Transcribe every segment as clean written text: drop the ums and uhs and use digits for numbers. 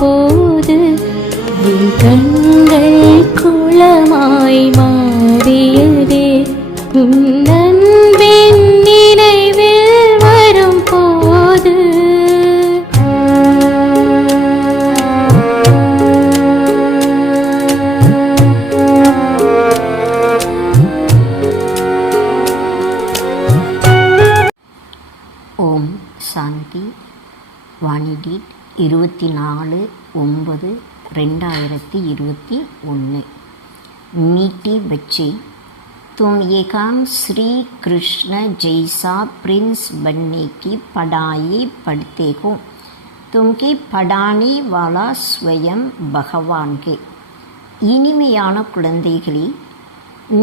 போது என் கண்கள் குளமாய் மாறியதே உன் அன்பின் நினைவில் வரும் போது. ஓம் சாந்தி. வாணிடி 24/9/2021। मीठे बच्चे, तुम एकाम श्री कृष्ण जैसा प्रिंस बनने की पढ़ाई पढ़ते हो। तुमकी पढ़ाने वाला स्वयं भगवान के। இனிமையான குழந்தைகளே,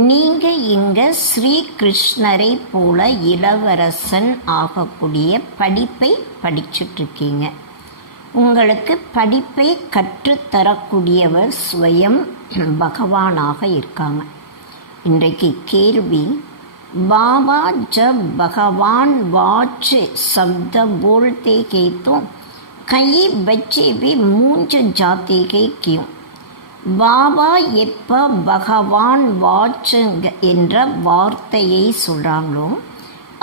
நீங்க இங்க ஸ்ரீ கிருஷ்ணரை போல இளவரசன் ஆகக்கூடிய படிப்பை படிச்சுட்டு இருக்கீங்க. உங்களுக்கு படிப்பை கற்றுத்தரக்கூடியவர் ஸ்வயம் பகவானாக இருக்காங்க. இன்றைக்கு கேள்வி, பாபா ஜப் பகவான் வாச் சப்த போல்தே கே தோ கई बच्चे भी मूंझ जाते के क्यों? பாபா எப்போ பகவான் வாட்சுங்க என்ற வார்த்தையை சொல்கிறாங்களோ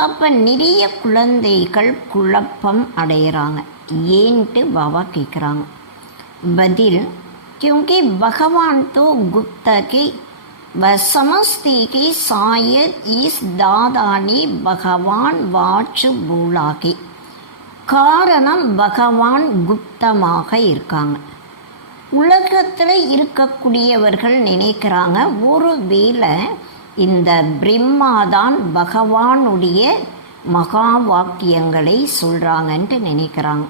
அப்போ நிறைய குழந்தைகள் குழப்பம் அடைகிறாங்க. ஏன்ட்டு பாபா கேட்குறாங்க. பதில், क्योंकि भगवान तो गुप्त के व समझते कि शायद इस दादा ने भगवान वाच बोला के। காரணம், பகவான் குப்தமாக இருக்காங்க. உலகத்தில் இருக்கக்கூடியவர்கள் நினைக்கிறாங்க ஒருவேளை இந்த பிரம்மாதான் பகவானுடைய மகா வாக்கியங்களை சொல்கிறாங்கன்ட்டு நினைக்கிறாங்க.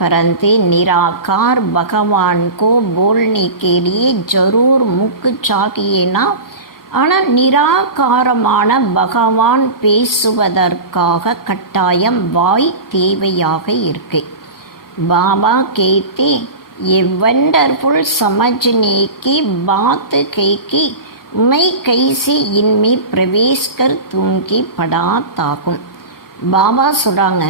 परंतु निराकार भगवान को बोलने के लिए जरूर मुख चाहिए ना. ஆனால் நிராகாரமான பகவான் பேசுவதற்காக கட்டாயம் வாய் தேவையாக இருக்கு. பாபா கேते ये वंडरफुल समझने की बात कह के मैं कैसे इनमें प्रवेश कर तुमकी पढ़ाताகும். பாபா சொல்கிறாங்க,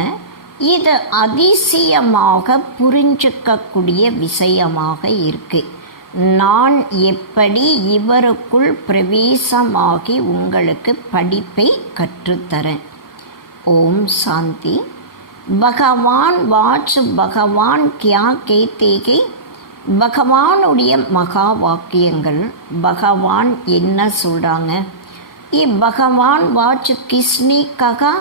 இது அதிசயமாக புரிஞ்சிக்கக்கூடிய விஷயமாக இருக்கு. நான் எப்படி இவருக்குள் பிரவேசமாகி உங்களுக்கு படிப்பை கற்றுத்தரேன். ஓம் சாந்தி. பகவான் வாச் பகவான் கியா கேத்தேகே. பகவானுடைய மகா வாக்கியங்கள். பகவான் என்ன சொல்கிறாங்க? ये பகவான் வாச் கிஸ்னி ககா.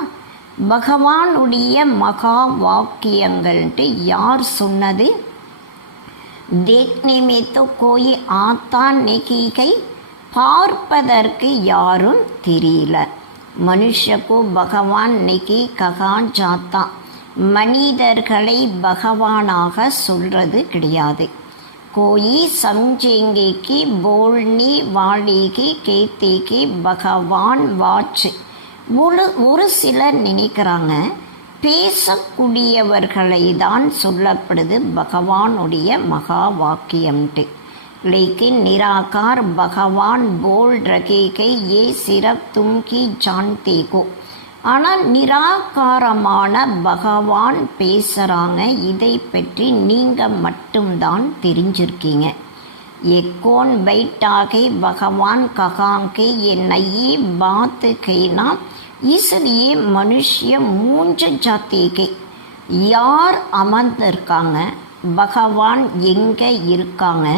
பகவானுடைய மகா வாக்கியங்கள்ட்டு யார் சொன்னது? देखने में तो कोई आता नहीं है. பார்ப்பதற்கு யாரும் தெரியல. மனுஷको பகவான் नहीं कहा जाता. மனிதர்களை பகவானாக சொல்றது கிடையாது. कोई समझेंगे कि बोलने वाले के कहते कि भगवान वाच. ஒரு சிலர் நினைக்கிறாங்க பேசக்கூடியவர்களை தான் சொல்லப்படுது பகவானுடைய மகா வாக்கியம்ட்டு. लेकिन निराकार भगवान बोल रहे कि ये सिर्फ तुम की जानते हो. ஆனால் நிராகாரமான பகவான் பேசுகிறாங்க, இதை பற்றி நீங்கள் மட்டும்தான் தெரிஞ்சிருக்கீங்க. ये कौन बैठा के भगवान कहाँ के ये नई बात कहना. इसलिए मनुष्य मूंझ जाते के. யார் அமர்ந்திருக்காங்க, பகவான் எங்கே இருக்காங்க,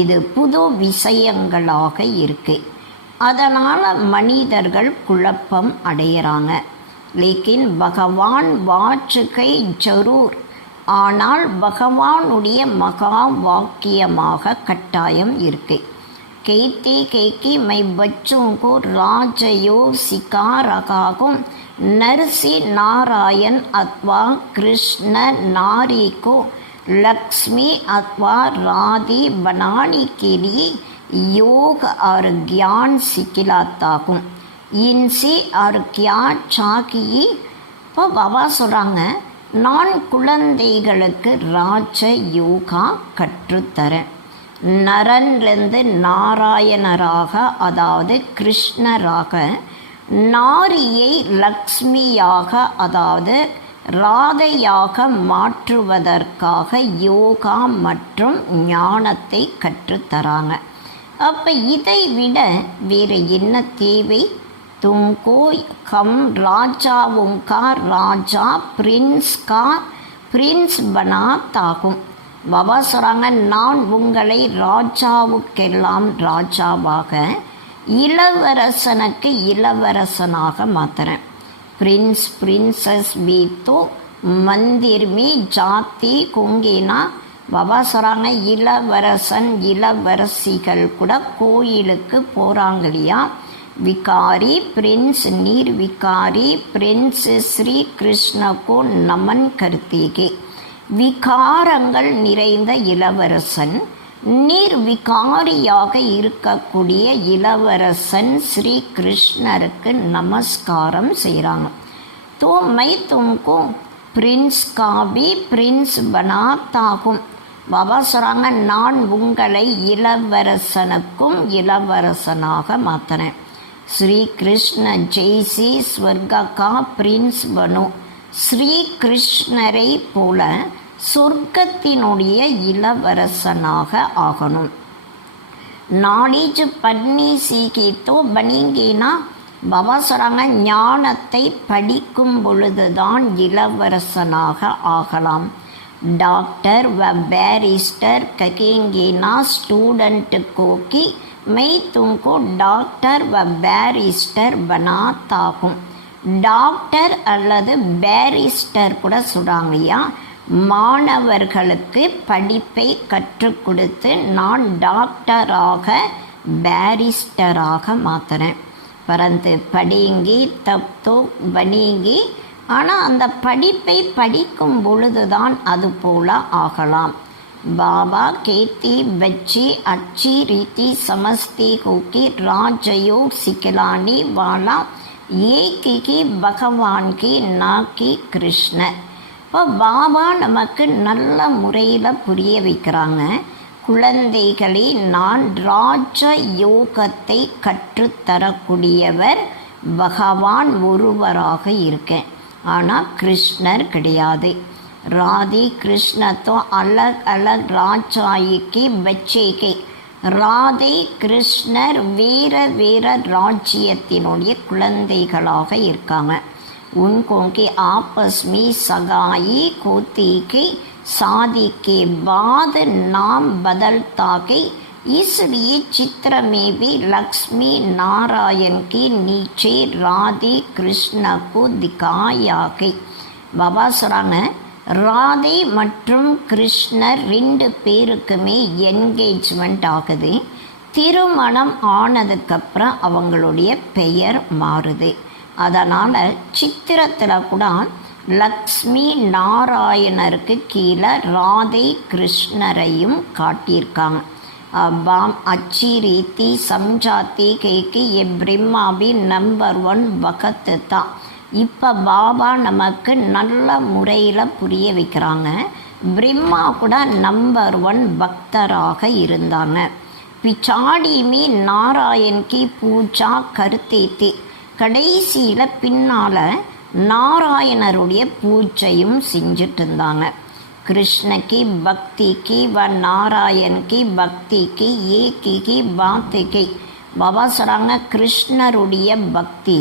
இது புது விஷயங்களாக இருக்கு. அதனால் மனிதர்கள் குழப்பம் அடைகிறாங்க. लेकिन பகவான் வாச்சுகை ஜரூர். ஆனால் பகவானுடைய மகா வாக்கியமாக கட்டாயம் இருக்கு. कहते कि मैं बच्चों को राजयोग सिखा रहा हूँ. नर से नारायण अथवा कृष्ण नारी को लक्ष्मी अथवा राधे बनाने के लिए योग और ज्ञान सिखलाता हूँ, इनसे और क्या चाहिए? இப்போ பாபா சொல்கிறாங்க, நான் குழந்தைகளுக்கு ராஜ யோகா கற்றுத்தரேன். நரன்லேருந்து நாராயணராக, அதாவது கிருஷ்ணராக, நாரியை லக்ஷ்மியாக, அதாவது ராதையாக மாற்றுவதற்காக யோகா மற்றும் ஞானத்தை கற்றுத்தராங்க. அப்போ இதை விட வேறு என்ன தேவை? तुमको हम राजाओं का राजा பிரின்ஸ் बनाताகும். பாபா சொல்கிறாங்க, நான் உங்களை ராஜாவுக்கெல்லாம் ராஜாவாக, இளவரசனுக்கு இளவரசனாக மாற்றுறேன். பிரின்சஸ் भी तो मंदिर में जाती होंगेना. பாபா சொல்கிறாங்க, இளவரசன் இளவரசிகள் கூட கோயிலுக்கு போகிறாங்க இல்லையா? विकारी प्रिंस निर्विकारी प्रिंस श्री कृष्ण को नमन करते हैं. விகாரங்கள் நிறைந்த இளவரசன், நிர்விகாரியாக இருக்கக்கூடிய இளவரசன் ஸ்ரீ கிருஷ்ணருக்கு நமஸ்காரம் செய்கிறாங்க. तो मैं तुमको प्रिंस का भी प्रिंस बनाताகும். பாபா சொல்கிறாங்க, நான் உங்களை இளவரசனுக்கும் இளவரசனாக மாற்றினேன். श्री कृष्ण जैसे स्वर्ग का प्रिंस बनो. ஸ்ரீ கிருஷ்ணரை போல சொர்க்கத்தினுடைய இளவரசனாக ஆகணும். நாலேஜ் பண்ணி சீக்கி தோ பனிங்கேனா. பாபா சொல்கிறாங்க, ஞானத்தை படிக்கும் பொழுதுதான் இளவரசனாக ஆகலாம். டாக்டர் व बैरिस्टर कहेंगे ना स्टूडेंट को कि मैं तुमको डॉक्टर व बैरिस्टर बनाता हूँ. டாக்டர் அல்லது பேரிஸ்டர் கூட சொல்கிறாங்க இல்லையா? மாணவர்களுக்கு படிப்பை கற்றுக் கொடுத்து நான் டாக்டராக பேரிஸ்டராக மாற்றுறேன். பரந்து படிங்கி தப் தோ பனிங்கி. ஆனால் அந்த படிப்பை படிக்கும் பொழுதுதான் அது போல ஆகலாம். बाबा कहती बच्चे अच्छी रीति समझते हो कि राजयोग सिखलाने वाला एक ही भगवान की ना कि कृष्ण. இப்போ பாபா நமக்கு நல்ல முறையில் புரிய வைக்கிறாங்க, குழந்தைகளே, நான் ராஜ யோகத்தை கற்றுத்தரக்கூடியவர் பகவான் ஒருவராக இருக்கேன், ஆனால் கிருஷ்ணர் கிடையாது. राधे कृष्ण तो अलग अलग राजाई के बच्चे के. ராதை கிருஷ்ணர் வேற வேற ராஜ்யத்தினுடைய குழந்தைகளாக இருக்காங்க. उनको के आपस में सगाई होती के शादी के बाद नाम बदलता के. इसलिए चित्र में भी लक्ष्मी नारायण के नीचे राधे कृष्ण को दिखाया के. பாபா சொல்கிறாங்க, ராதை மற்றும் கிருஷ்ணர் 2 பேருக்குமே என்கேஜ்மெண்ட் ஆகுது. திருமணம் ஆனதுக்கப்புறம் அவங்களுடைய பெயர் மாறுது. அதனால் சித்திரத்தில் கூட லக்ஷ்மி நாராயணருக்கு கீழே ராதை கிருஷ்ணரையும் காட்டியிருக்காங்க. அப்பாம் अच्छी रीति समझाते हैं कि ये ब्रह्मा भी नंबर 1 भक्त था. இப்போ பாபா நமக்கு நல்ல முறையில் புரிய வைக்கிறாங்க, பிரம்மா கூட நம்பர் 1 பக்தராக இருந்தாங்க. பிச்சாடிமே நாராயண் கி பூஜா கருத்தே தே. கடைசியில் பின்னால் நாராயணருடைய பூஜையும் செஞ்சுட்டு இருந்தாங்க. कृष्ण की भक्ति की व नारायण की भक्ति की एक ही बात की. பாபா சொல்கிறாங்க, கிருஷ்ணருடைய பக்தி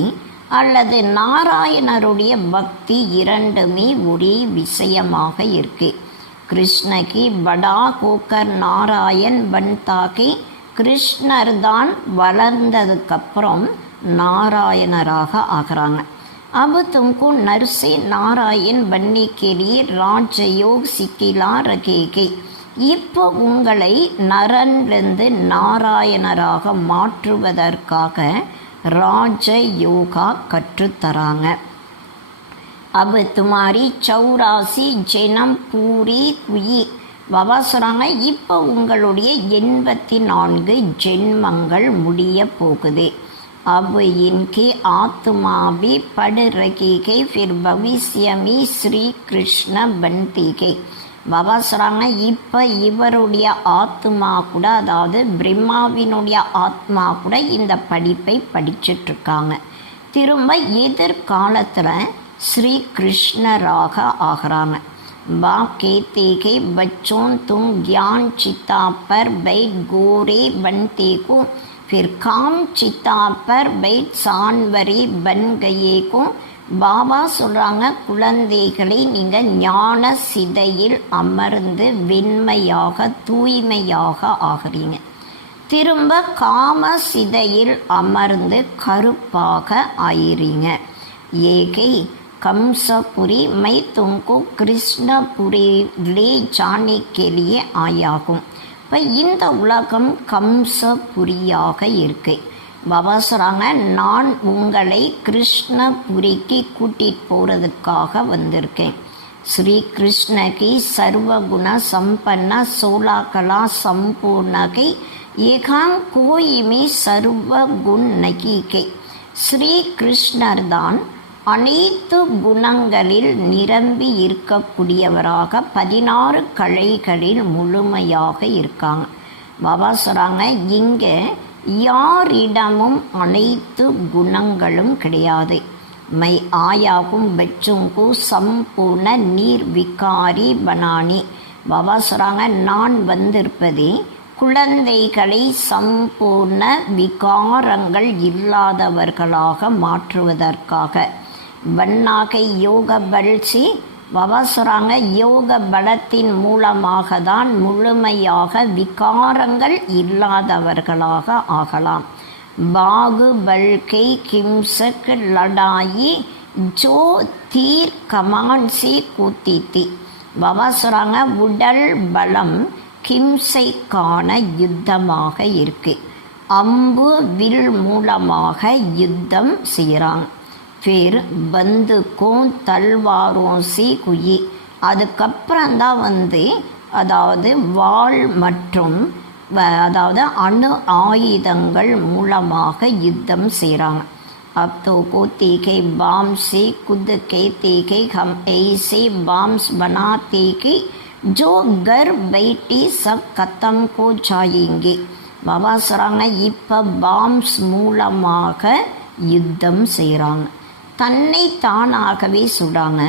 அல்லது நாராயணருடைய பக்தி இரண்டுமே ஒரே விஷயமாக இருக்கு. கிருஷ்ண கி படா கோக்கர் நாராயண் பன்தாகி. கிருஷ்ணர் தான் வளர்ந்ததுக்கப்புறம் நாராயணராக ஆகிறாங்க. अब तुमको नर से नारायण बनने के लिए राजयोग सिखला रखेगी. இப்போ உங்களை நரன்லிருந்து நாராயணராக மாற்றுவதற்காக ராஜ யோகா கற்றுத்தராங்க. अब तुम्हारी 84 ஜென்மம் பூரி குயி. பாபா சொல்கிறாங்க, இப்போ உங்களுடைய 84 ஜென்மங்கள் முடிய போகுது. अब इनकी आत्मा भी पढ़ रही है, फिर भविष्य में श्री कृष्ण बनती है. பாபா சொல்கிறாங்க, இப்போ இவருடைய ஆத்மா கூட, அதாவது பிரம்மாவினுடைய ஆத்மா கூட இந்த படிப்பை படிச்சிட்ருக்காங்க. திரும்ப எதிர்காலத்தில் ஸ்ரீ கிருஷ்ணராக ஆகிறாங்க. बाप कहते कि बच्चों तुम ज्ञान चिता पर बैठ गोरे बनते को, फिर काम चिता पर बैठ सांवरी बन गए को. பாபா சொல்கிறாங்க, குழந்தைகளை நீங்கள் ஞான சிதையில் அமர்ந்து வெண்மையாக தூய்மையாக ஆகிறீங்க. திரும்ப காம சிதையில் அமர்ந்து கருப்பாக ஆயிறீங்க. ஏகை कमसपुरी मैं तुमको कृष्णपुरी ले जाने के लिए आया हूँ. இப்போ இந்த உலகம் கம்சபுரியாக இருக்கு. பாபா சொல்கிறாங்க, நான் உங்களை கிருஷ்ணபுரிக்கு கூட்டிகிட்டு போகிறதுக்காக வந்திருக்கேன். ஸ்ரீ கிருஷ்ணகி சர்வகுண சம்பன்ன 16 கலா சம்பூர்ணகை ஏகாம் கோயிமே சர்வகுண் நகிகை. ஸ்ரீ கிருஷ்ணர் தான் அனைத்து குணங்களில் நிரம்பி இருக்கக்கூடியவராக 16 கலைகளில் முழுமையாக இருக்காங்க. பாபா சொல்கிறாங்க, இங்கே யாரிடமும் அனைத்து குணங்களும் கிடையாது. மை ஆயாகும் பச்சுங்கு சம்பூர்ண நீர் விகாரி பனானி. பாபா சொல்கிறாங்க, நான் வந்திருப்பதே குழந்தைகளை சம்பூர்ண விகாரங்கள் இல்லாதவர்களாக மாற்றுவதற்காக. வண்ணாகை யோக பல்சி. பாபா சொல்கிறாங்க, யோக பலத்தின் மூலமாக தான் முழுமையாக விகாரங்கள் இல்லாதவர்களாக ஆகலாம். பாகு பல்கை கிம்சக் லடாயி ஜோ தீர் கமான்சி கூத்தித்தி. பாபா சொல்கிறாங்க, உடல் பலம் கிம்சைக்கான யுத்தமாக இருக்கு. அம்பு வில் மூலமாக யுத்தம் செய்கிறாங்க. फिर बंदुकों तलवारों से कुयी. அதுக்கப்புறம்தான் அதாவது வாள் மற்றும் அதாவது அணு ஆயுதங்கள் மூலமாக யுத்தம் செய்கிறாங்க. अब तो को तीखे बम से खुद के तीखे हम ऐसे बम्स बनाते कि जो घर बैठी सब खत्म को जाएंगे. பாபா சொல்கிறாங்க, இப்போ பாம்ஸ் மூலமாக யுத்தம் செய்கிறாங்க. தன்னை தானாகவே சொல்கிறாங்க,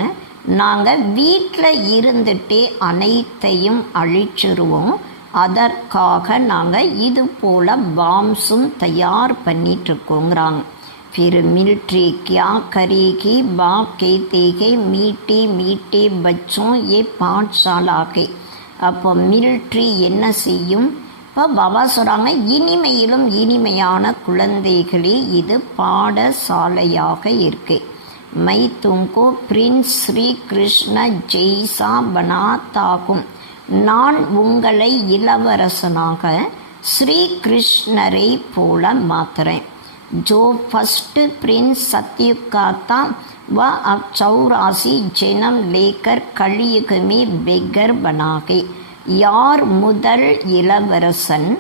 நாங்கள் வீட்டில் இருந்துகிட்டே அனைத்தையும் அழிச்சிருவோம், அதற்காக நாங்கள் இது போல் பாம்ஸும் தயார் பண்ணிகிட்ருக்கோங்கிறாங்க. फिर मिलिट्री क्या करेगी बाप कहते हैं मीठे मीठे बच्चों ये पाठशाला के. அப்போ மிலிட்ரி என்ன செய்யும்? இப்போ பாபா சொல்கிறாங்க, இனிமையிலும் இனிமையான குழந்தைகளே இது பாடசாலையாக இருக்கு. மை தும்கோ பிரின்ஸ் ஸ்ரீ கிருஷ்ண ஜெய்சா பனாத்தாகும். நான் உங்களை இளவரசனாக ஸ்ரீ கிருஷ்ணரை போல மாத்துறேன். जो फर्स्ट प्रिंस सतयुग का था वह अब 84 जन्म लेकर कलयुग में बेगर बना गए. யார் முதல் இளவரசன்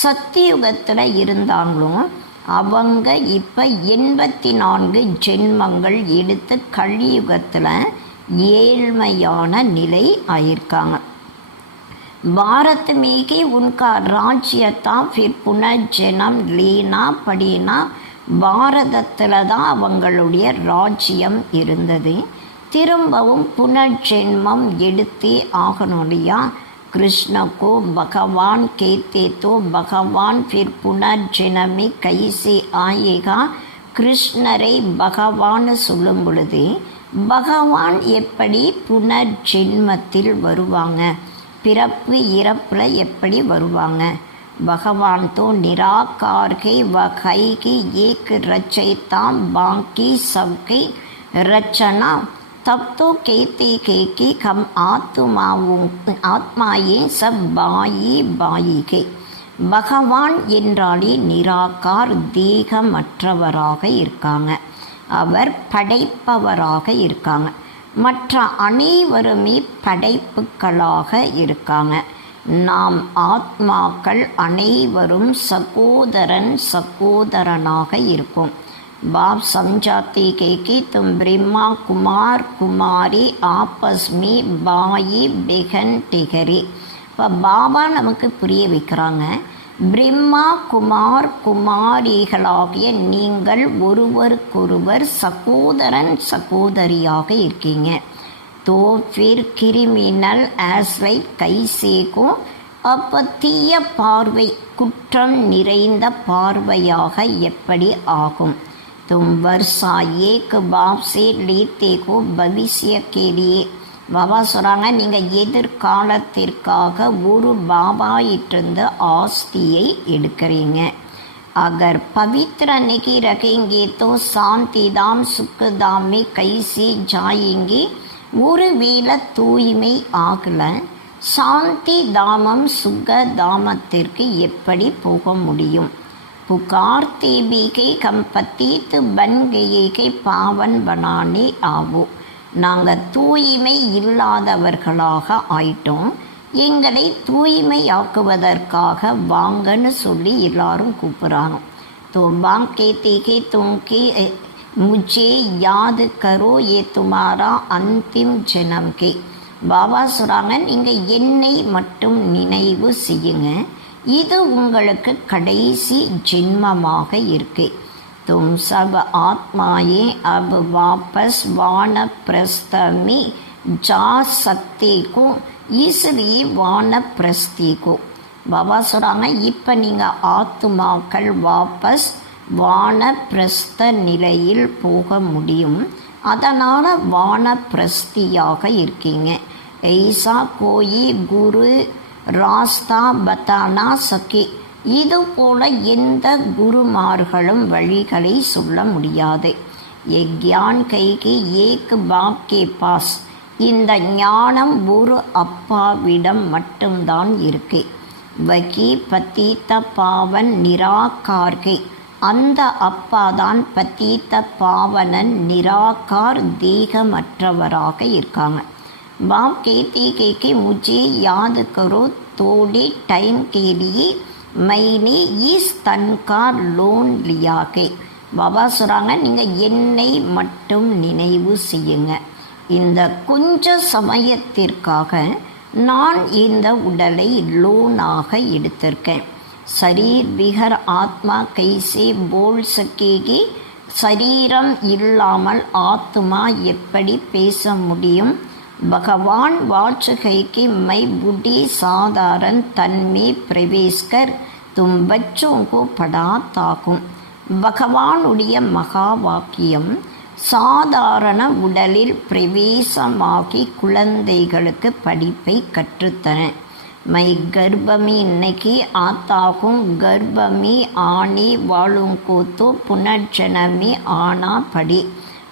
சத்தியுகத்தில் இருந்தாங்களோ அவங்க இப்போ 84 ஜென்மங்கள் எடுத்து கலியுகத்தில் ஏழ்மையான நிலை ஆயிருக்காங்க. भारत में ही उनका राज्य था. फिर पुनर्जन्म लेना पड़ेना. பாரதத்தில் தான் அவங்களுடைய ராஜ்யம் இருந்தது. திரும்பவும் புனர்ஜென்மம் எடுத்தே ஆகணும் இல்லையா? कृष्ण को भगवान कहते तो भगवान फिर पुनर्जन्म में कैसे आएगा? கிருஷ்ணரை பகவான் சொல்லும் பொழுது பகவான் எப்படி புனர்ஜென்மத்தில் வருவாங்க, பிறப்பு இறப்பில் எப்படி வருவாங்க? भगवान तो निराकार के वही की एक रचयिता बाकी सबकी रचना. तब तो कहते कि हम ஆத்மாயே सब बाई बाई के. பகவான் என்றாலே நிராகார், தேகமற்றவராக இருக்காங்க. அவர் படைப்பவராக இருக்காங்க. மற்ற அனைவருமே படைப்புகளாக இருக்காங்க. நாம் ஆத்மாக்கள் அனைவரும் சகோதரனாக இருக்கும். बाप समझाते कि तुम ब्रह्मा कुमार कुमारी आपस में बाई बेगन टिगरी. இப்போ பாபா நமக்கு புரிய வைக்கிறாங்க, பிரம்மா குமார் குமாரிகளாகிய நீங்கள் ஒருவருக்கொருவர் சகோதரியாக இருக்கீங்க. तो फिर கிரிமினல் ஆஸ்லைட் கைசேகோ அப்போ தீய பார்வை குற்றம் நிறைந்த பார்வையாக எப்படி ஆகும்? तुम वर्षा एक बाप से लेते हो भविष्य के लिए. பாபா சொல்கிறாங்க, நீங்கள் எதிர்காலத்திற்காக ஒரு பாபாயிட்டிருந்து ஆஸ்தியை எடுக்கிறீங்க. अगर पवित्र नहीं रखेंगे तो शांति धाम सुख धाम में कैसे जाएंगे. ஒருவேளை தூய்மை ஆகல சாந்தி தாமம் சுக தாமத்திற்கு எப்படி போக முடியும்? पुकारते भी के हम पतित बन गए के पावन बनाने आवो. நாங்கள் தூய்மை இல்லாதவர்களாக ஆயிட்டோம், எங்களை தூய்மையாக்குவதற்காக வாங்கன்னு சொல்லி எல்லாரும் கூப்பிட்றாங்க. तो बाप कहते कि तुमके मुझे याद करो ये तुम्हारा अंतिम जन्म के. பாபா சொல்கிறாங்க, நீங்கள் என்னை மட்டும் நினைவு செய்யுங்க, இது உங்களுக்கு கடைசி ஜென்மமாக இருக்கு. तुम सब आत्माएं अब वापस वानप्रस्थ में जा सकते को इसलिए वानप्रस्थी को. பாபா சொல்கிறாங்க, இப்போ நீங்கள் ஆத்மாக்கள் வாபஸ் வானப்பிரஸ்த நிலையில் போக முடியும், அதனால் வானப்பிரஸ்தியாக இருக்கீங்க. ऐसा कोई குரு ராஸ்தா பத்தானா சகே. இது போல எந்த குருமார்களும் வழிகளை சொல்ல முடியாது. எக்யான் கைக்கு ஏக் பாப் கே பாஸ். இந்த ஞானம் ஒரு அப்பாவிடம் மட்டும்தான் இருக்கு. வகி பத்தீத்த பாவன் நிராகார்கை. அந்த அப்பா தான் பத்தீத்த பாவனன் நிராகார் தேகமற்றவராக இருக்காங்க. बाप कहते कि मुझे याद करो थोड़े टाइम के लिए मैंने इस तन का लोन लिया के. பாபா சொல்கிறாங்க, நீங்கள் என்னை மட்டும் நினைவு செய்யுங்க, இந்த கொஞ்ச சமயத்திற்காக நான் இந்த உடலை லோனாக எடுத்திருக்கேன். शरीर बिगर आत्मा कैसे बोल सकेगी. சரீரம் இல்லாமல் ஆத்மா எப்படி பேச முடியும்? भगवान वाचुकै कि मैं बुढ़ी साधारण तन में प्रवेश कर तुम बच्चों को पढ़ाता हूँ. பகவானுடைய மகா வாக்கியம், சாதாரண உடலில் பிரவேசமாகி குழந்தைகளுக்கு படிப்பை கற்றுத்தரேன். மை கர்ப்பமே இன்னைக்கு ஆத்தாகும், கர்ப்பமே ஆனே வாழும் கூத்தோ புனர்ஜனமே ஆனா படி.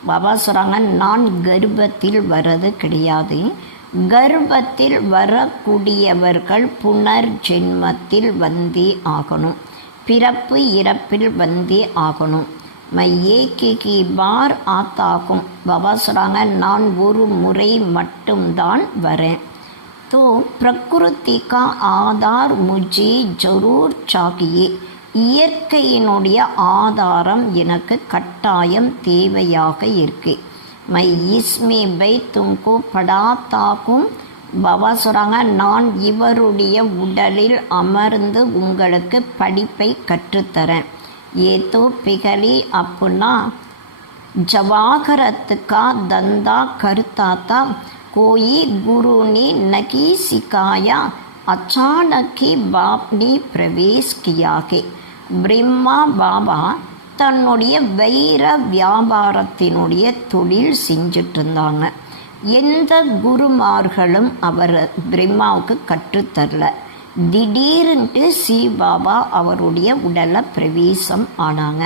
பாபா சொல்கிறாங்க, நான் கர்ப்பத்தில் வர்றது கிடையாது, கர்ப்பத்தில் வரக்கூடியவர்கள் புனர்ஜென்மத்தில் வந்தே ஆகணும், பிறப்பு இறப்பில் வந்தே ஆகணும். மையே கி பார் ஆத்தாகும். பாபா சொல்கிறாங்க, நான் ஒரு முறை மட்டும்தான் வரேன். तो प्रकृति का आधार मुझे जरूर चाहिए. இயற்கையினுடைய ஆதாரம் எனக்கு கட்டாயம் தேவையாக இருக்கு. மை இஸ்மே பை தும்கோ படாத்தாக்கும். பாபா சொல்கிறாங்க, நான் இவருடைய உடலில் அமர்ந்து உங்களுக்கு படிப்பை கற்றுத்தரேன். ஏதோ பிகலி அப்புனா ஜவாகரத்துக்கா தந்தா கருத்தாத்தா कोई गुरु ने नकी सिखाया अचानक ही बाप ने प्रवेश किया के. பிரம்மா பாபா தன்னுடைய வைர வியாபாரத்தினுடைய தொழில் செஞ்சுட்டு இருந்தாங்க. எந்த குருமார்களும் அவர் பிரம்மாவுக்கு கற்றுத்தரல. திடீர்னு சி பாபா அவருடைய உடலை பிரவேசம் ஆனாங்க.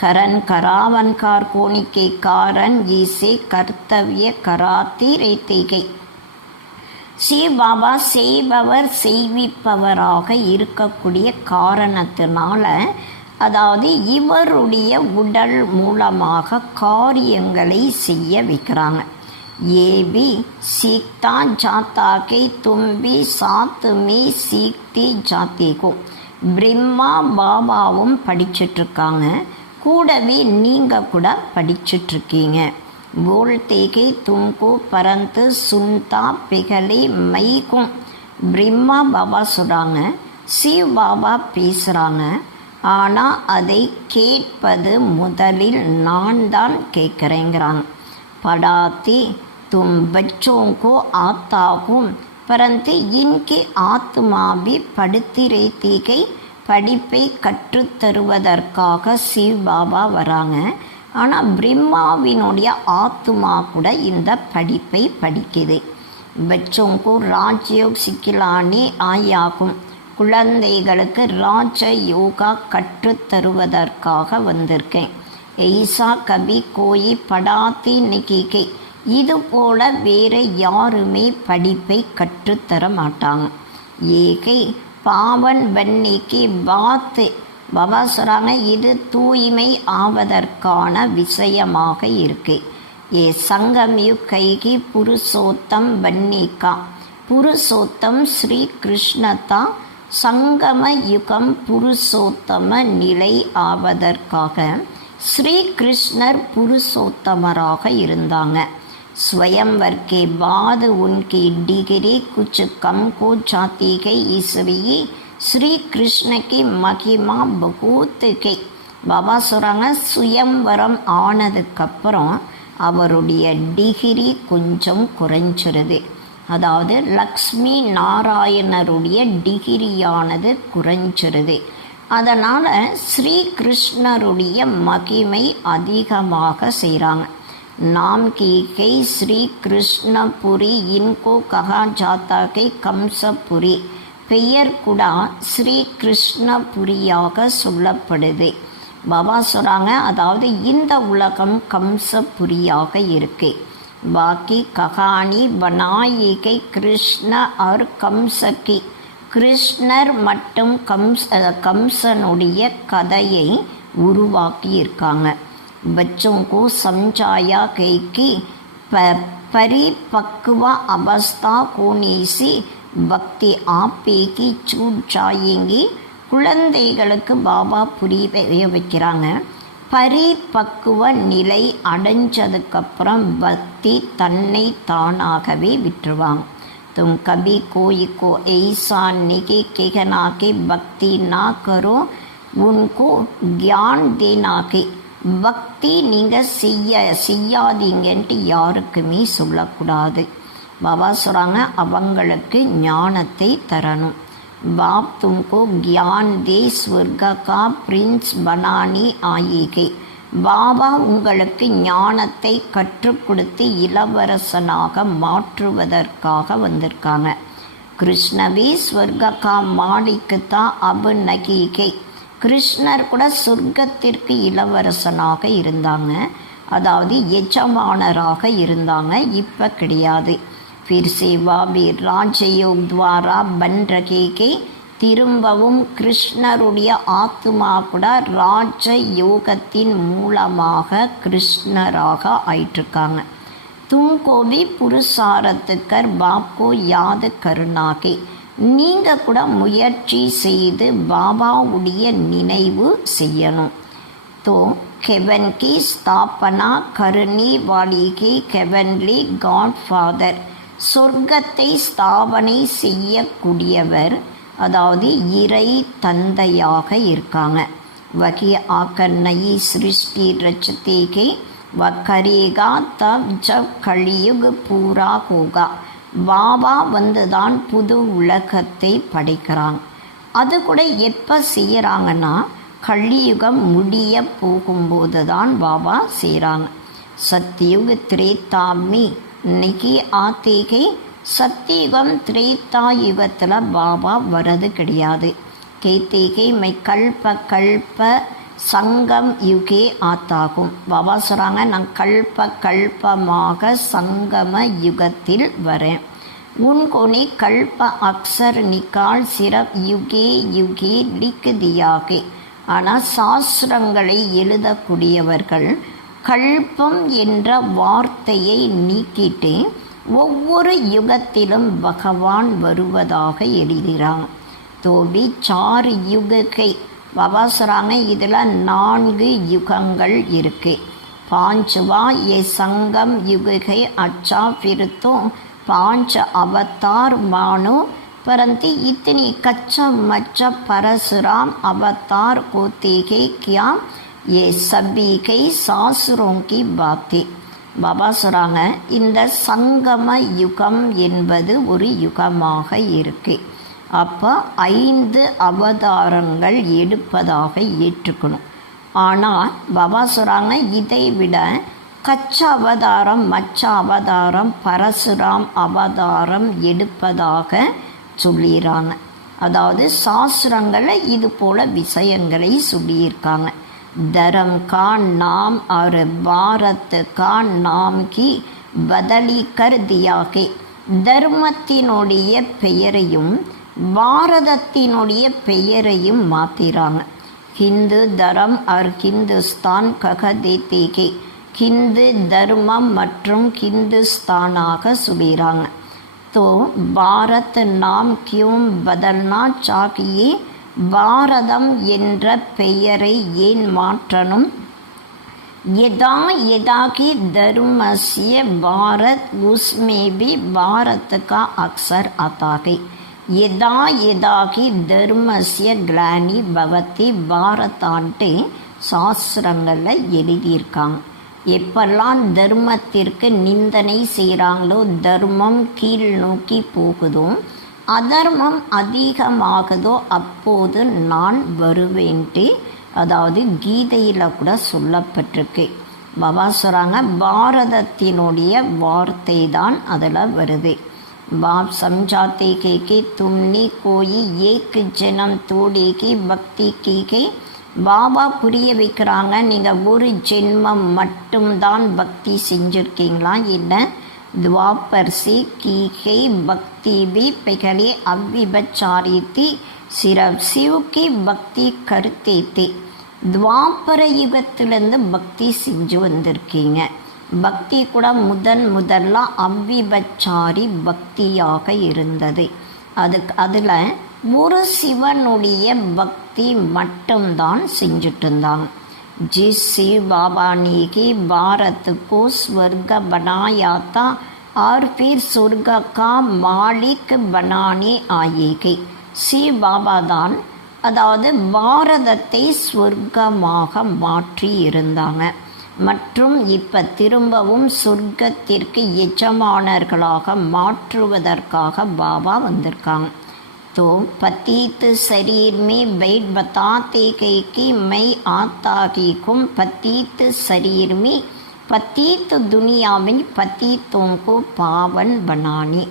करण करावन कार कोणी के कारण इसे कर्तव्य कराती रहते गई. ஸ்ரீ பாபா செய்பவர் செய்விப்பவராக இருக்கக்கூடிய காரணத்தினால, அதாவது இவருடைய உடல் மூலமாக காரியங்களை செய்ய வைக்கிறாங்க. ये भी सीखता जाता के तुम भी साथ में सीखते जाते को. பிரம்மா பாபாவும் படிச்சிட்ருக்காங்க, கூடவே நீங்கள் கூட படிச்சிட்ருக்கீங்க. बोलते के तुमको परंतु सुनता पिघले मई को. பிரம்மா பாபா சொல்கிறாங்க, சிவ் பாபா பேசுகிறாங்க, ஆனால் அதை கேட்பது முதலில் நான் தான் கேட்குறேங்கிறாங்க. पढ़ाते तुम बच्चों को आता हो परंतु इनके आत्मा भी पढ़ती रहती गई. படிப்பை கற்றுத்தருவதற்காக சிவ் பாபா வராங்க. ஆனால் பிரம்மாவினுடைய ஆத்மா கூட இந்த படிப்பை படிக்குது. बच्चों को राजयोग सिखलाने आयाகும். குழந்தைகளுக்கு ராஜ யோகா கற்றுத்தருவதற்காக வந்திருக்கேன். ऐसा कभी कोई पढ़ाते नहीं के. இது போல வேறு யாருமே படிப்பை கற்றுத்தர மாட்டாங்க. ஏகை பாவன் வன்னிக்கு பாத்து பாபா சொல்கிறாங்க, இது தூய்மை ஆவதற்கான விஷயமாக இருக்கு. ஏ சங்கம்யு கைகி புருஷோத்தம் வன்னிக்கா. புருஷோத்தம் ஸ்ரீ கிருஷ்ணதா. சங்கம யுகம் புருஷோத்தம நிலை ஆவதற்காக ஸ்ரீ கிருஷ்ணர் புருஷோத்தமராக இருந்தாங்க. स्वयंवर के बाद उनकी डिग्री कुछ कम को जाती गई, इसलिए श्री कृष्ण की महिमा बहुत गई. பாபா சொல்கிறாங்க, சுயம்வரம் ஆனதுக்கப்புறம் அவருடைய டிகிரி கொஞ்சம் குறைஞ்சிருது. அதாவது லக்ஷ்மி நாராயணருடைய டிகிரியானது குறைஞ்சிருது. அதனால் ஸ்ரீ கிருஷ்ணருடைய மகிமை அதிகமாக செய்கிறாங்க. नाम की गई श्री कृष्णपुरी, इनको कहा जाता है कंसपुरी. பெயர் கூட ஸ்ரீ கிருஷ்ணபுரியாக சொல்லப்படுது. பாபா சொல்கிறாங்க, அதாவது இந்த உலகம் கம்சபுரியாக இருக்கு. பாக்கி கஹானி பனாயிகை கிருஷ்ண और கம்சகி. கிருஷ்ணர் மற்றும் கம்சனுடைய கதையை உருவாக்கி இருக்காங்க. बच्चों को समझाया गई कि परिपक्व अवस्था होने से भक्ति आपे की छूट जाएंगी. குழந்தைகளுக்கு பாபா புரிய வைக்கிறாங்க, பரிபக்குவ நிலை அடைஞ்சதுக்கப்புறம் பக்தி தன்னை தானாகவே விட்டுருவாங்க. तुम कभी कोई को ऐसा नहीं कहना कि भक्ति ना करो, उनको ज्ञान देना कि பக்தி நீங்கள் செய்யாதீங்கன்ட்டு யாருக்குமே சொல்லக்கூடாது. பாபா சொல்கிறாங்க, அவங்களுக்கு ஞானத்தை தரணும். பாப் தும்கோ கியான் தே ஸ்வர்க கா பிரின்ஸ் பனானி ஆயிகை. பாபா உங்களுக்கு ஞானத்தை கற்றுக் கொடுத்து இளவரசனாக மாற்றுவதற்காக வந்திருக்காங்க. கிருஷ்ணவே ஸ்வர்க கா மாலிக்குத்தான் அபு நகீகை. கிருஷ்ணர் கூட சொர்க்கத்திற்கு இளவரசனாக இருந்தாங்க, அதாவது எஜமானராக இருந்தாங்க. இப்போ கிடையாது. फिर सेवा भी ராஜயோக் துவாரா பன் ரகேகே. திரும்பவும் கிருஷ்ணருடைய ஆத்மா கூட ராஜ யோகத்தின் மூலமாக கிருஷ்ணராக ஆயிட்டிருக்காங்க. தும்கோவி புருஷாரத்துக்கர் பாப்கோ யாது கருணாகே. நீங்கள் கூட முயற்சி செய்து பாபாவுடைய நினைவு செய்யணும். तो केवन की स्थापना करने वाली के केवनली गॉड फादर. சொர்க்கத்தை ஸ்தாபனை செய்யக்கூடியவர், அதாவது இறை தந்தையாக இருக்காங்க. वही आकर नई सृष्टि रचते के वह करेगा तब जब कलयुग पूरा होगा. பாபா வந்து தான் புது உலகத்தை படைக்கிறாங்க. அது கூட எப்போ செய்கிறாங்கன்னா, கலியுகம் முடிய போகும்போது தான் பாபா செய்கிறாங்க. சத்தியுக திரேதாமி இன்னைக்கு ஆத்தேகை. சத்தியுகம் திரேதா யுகத்தில் பாபா வரது கிடையாது. கேத்தேகை மை கல்ப கல்ப சங்கம் யுகே ஆத்தாகும். பாபா சொல்கிறாங்க, நான் கல்ப கல்பமாக சங்கம யுகத்தில் வரேன். உன்கோனே கல்ப அக்சர் நிக்கால் சிறப் யுகே யுகே லிக் தியாகே. ஆனால் சாஸ்திரங்களை எழுதக்கூடியவர்கள் கல்பம் என்ற வார்த்தையை நீக்கிட்டு ஒவ்வொரு யுகத்திலும் பகவான் வருவதாக எழுதுகிறாங்க. தோபி 4 யுகை பாபா சொல்கிறாங்க. இதில் 4 யுகங்கள் இருக்கு. பாஞ்சுவா ஏ சங்கம் யுகை அச்சா फिर पांच अवतार मानो परंतु इतनी कच्चा मच्चा परशुराम अवतार को देखे क्या ये सभी कई शास्त्रों की बातें. பாபா சொல்கிறாங்க, இந்த சங்கம யுகம் என்பது ஒரு யுகமாக இருக்கு. அப்போ 5 அவதாரங்கள் எடுப்பதாக ஏற்றுக்கணும். ஆனால் பாபா சொல்கிறாங்க, இதை விட கச்ச அவதாரம், மச்ச அவதாரம், பரசுராம் அவதாரம் எடுப்பதாக சொல்லிடுறாங்க. அதாவது சாஸ்திரங்களில் இது போல் விஷயங்களை சொல்லியிருக்காங்க. தரம் கா நாம் और பாரத் கா நாம் கி பதலி கர் தியாகே. தர்மத்தினுடைய பெயரையும் பாரதத்தினுடைய பெயரையும் மாற்றிறாங்க. ஹிந்து தரம் और ஹிந்துஸ்தான் கக தேத்தேகே. ஹிந்து தர்மம் மற்றும் ஹிந்துஸ்தானாக சொல்லிறாங்க. तो பாரத் நாம் क्यों बदलना चाहिए? பாரதம் என்ற பெயரை ஏன் மாற்றணும்? यदा यदा की धर्मस्य भारत उसमें भी भारत का अक्सर आता है. यदा यदा की धर्मस्य ग्लानि भवति பாரதான்ட்டு சாஸ்திரங்களில் எழுதியிருக்காங்க. எப்பெல்லாம் தர்மத்திற்கு நிந்தனை செய்கிறாங்களோ, தர்மம் கீழ் நோக்கி போகுதோ, அதர்மம் அதிகமாகுதோ அப்போது நான் வருவேன்ட்டு, அதாவது கீதையில் கூட சொல்லப்பட்டிருக்கு. பாபா சொல்கிறாங்க, பாரதத்தினுடைய வார்த்தை தான் அதில் வருது. बाप समझाते कि तुमने कोई एक जन्म तोड़ेगी பக்தி கீகை. பாபா புரிய வைக்கிறாங்க, நீங்கள் ஒரு ஜென்மம் மட்டும்தான் பக்தி செஞ்சுருக்கீங்களா? என்ன துவாபர் से की है भक्ति भी पहले अव्यभिचारित सिर्फ शिव की भक्ति करते थे. துவாபர யுகத்திலேருந்து பக்தி செஞ்சு வந்திருக்கீங்க. பக்தி கூட முதல்ல அவ்விபச்சாரி பக்தியாக இருந்தது. அதில் ஒரு சிவனுடைய பக்தி மட்டும்தான் செஞ்சுட்டு இருந்தாங்க. जिस शिव बाबा ने के भारत को स्वर्ग बनाया था और फिर स्वर्ग का मालिक बनाने आएगी. शिव बाबा தான் அதாவது பாரதத்தை சொர்க்கமாக மாற்றி இருந்தாங்க. மற்றும் இப்போ திரும்பவும் சொர்க்கத்திற்கு எஜமானர்களாக மாற்றுவதற்காக பாபா வந்திருக்காங்க. तो पतित शरीर में बैठ बताते गए कि मैं आता ही हूँ पतित शरीर में पतित दुनिया में पतितों को पावन बनाने.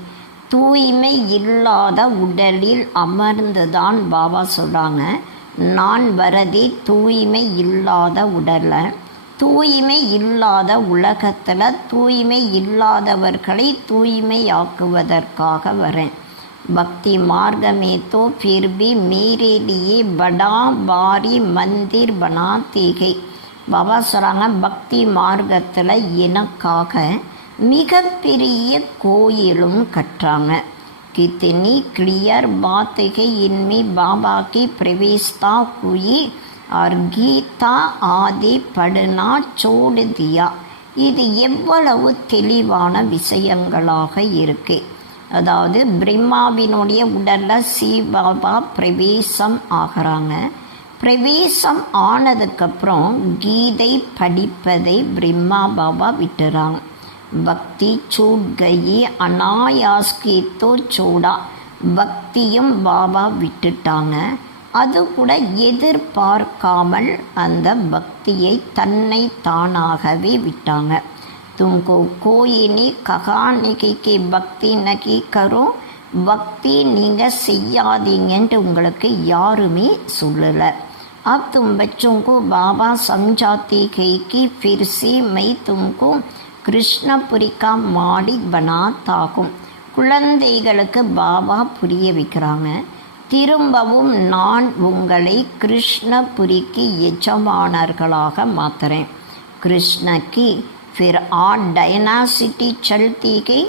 தூய்மை இல்லாத உடலில் அமர்ந்துதான் பாபா சொல்கிறாங்க, நான் வரதே தூய்மை இல்லாத உடலில், தூய்மை இல்லாத உலகத்தில் தூய்மை இல்லாதவர்களை தூய்மையாக்குவதற்காக வரேன். भक्ति मार्ग में तो फिर भी मेरे लिए बड़ा भारी मंदिर बनाते हैं. பாபா சொல்கிறாங்க, பக்தி மார்க்கத்தில் எனக்காக மிகப்பெரிய கோயிலும் கட்டுறாங்க. कितनी क्लियर बात है इनमें बाबा की प्रवेशता हुई और गीता आदि पढ़ना छोड़ दिया. இது எவ்வளவு தெளிவான விஷயங்களாக இருக்கு. அதாவது பிரம்மாவினுடைய உடலில் சிவபாபா பிரவேசம் ஆகிறாங்க. பிரவேசம் ஆனதுக்கப்புறம் கீதை படிப்பதை பிரம்மா பாபா விட்டுறாங்க. பக்தி छूट गई अनायास की तो छोड़ा. பக்தியும் பாபா விட்டுட்டாங்க. அது கூட எதிர்பார்க்காமல் அந்த பக்தியை தன்னை தானாகவே விட்டாங்க. तुमको कोई नहीं कहा नहीं कि பக்தி நகி கரோ, பக்தி நீங்கள் செய்யாதீங்கன்ட்டு உங்களுக்கு யாருமே சொல்லலை. अब तुम बच्चों को बाबा समझाते हैं कि फिर से मैं तुमको கிருஷ்ணபுரி கா மாலிக் பனாத்தாகும். குழந்தைகளுக்கு பாபா புரிய வைக்கிறாங்க, திரும்பவும் நான் உங்களை கிருஷ்ணபுரிக்கு எஜமானர்களாக மாற்றுறேன். கிருஷ்ண கி ஃபிர் டைனாசிட்டி சல்தி கி.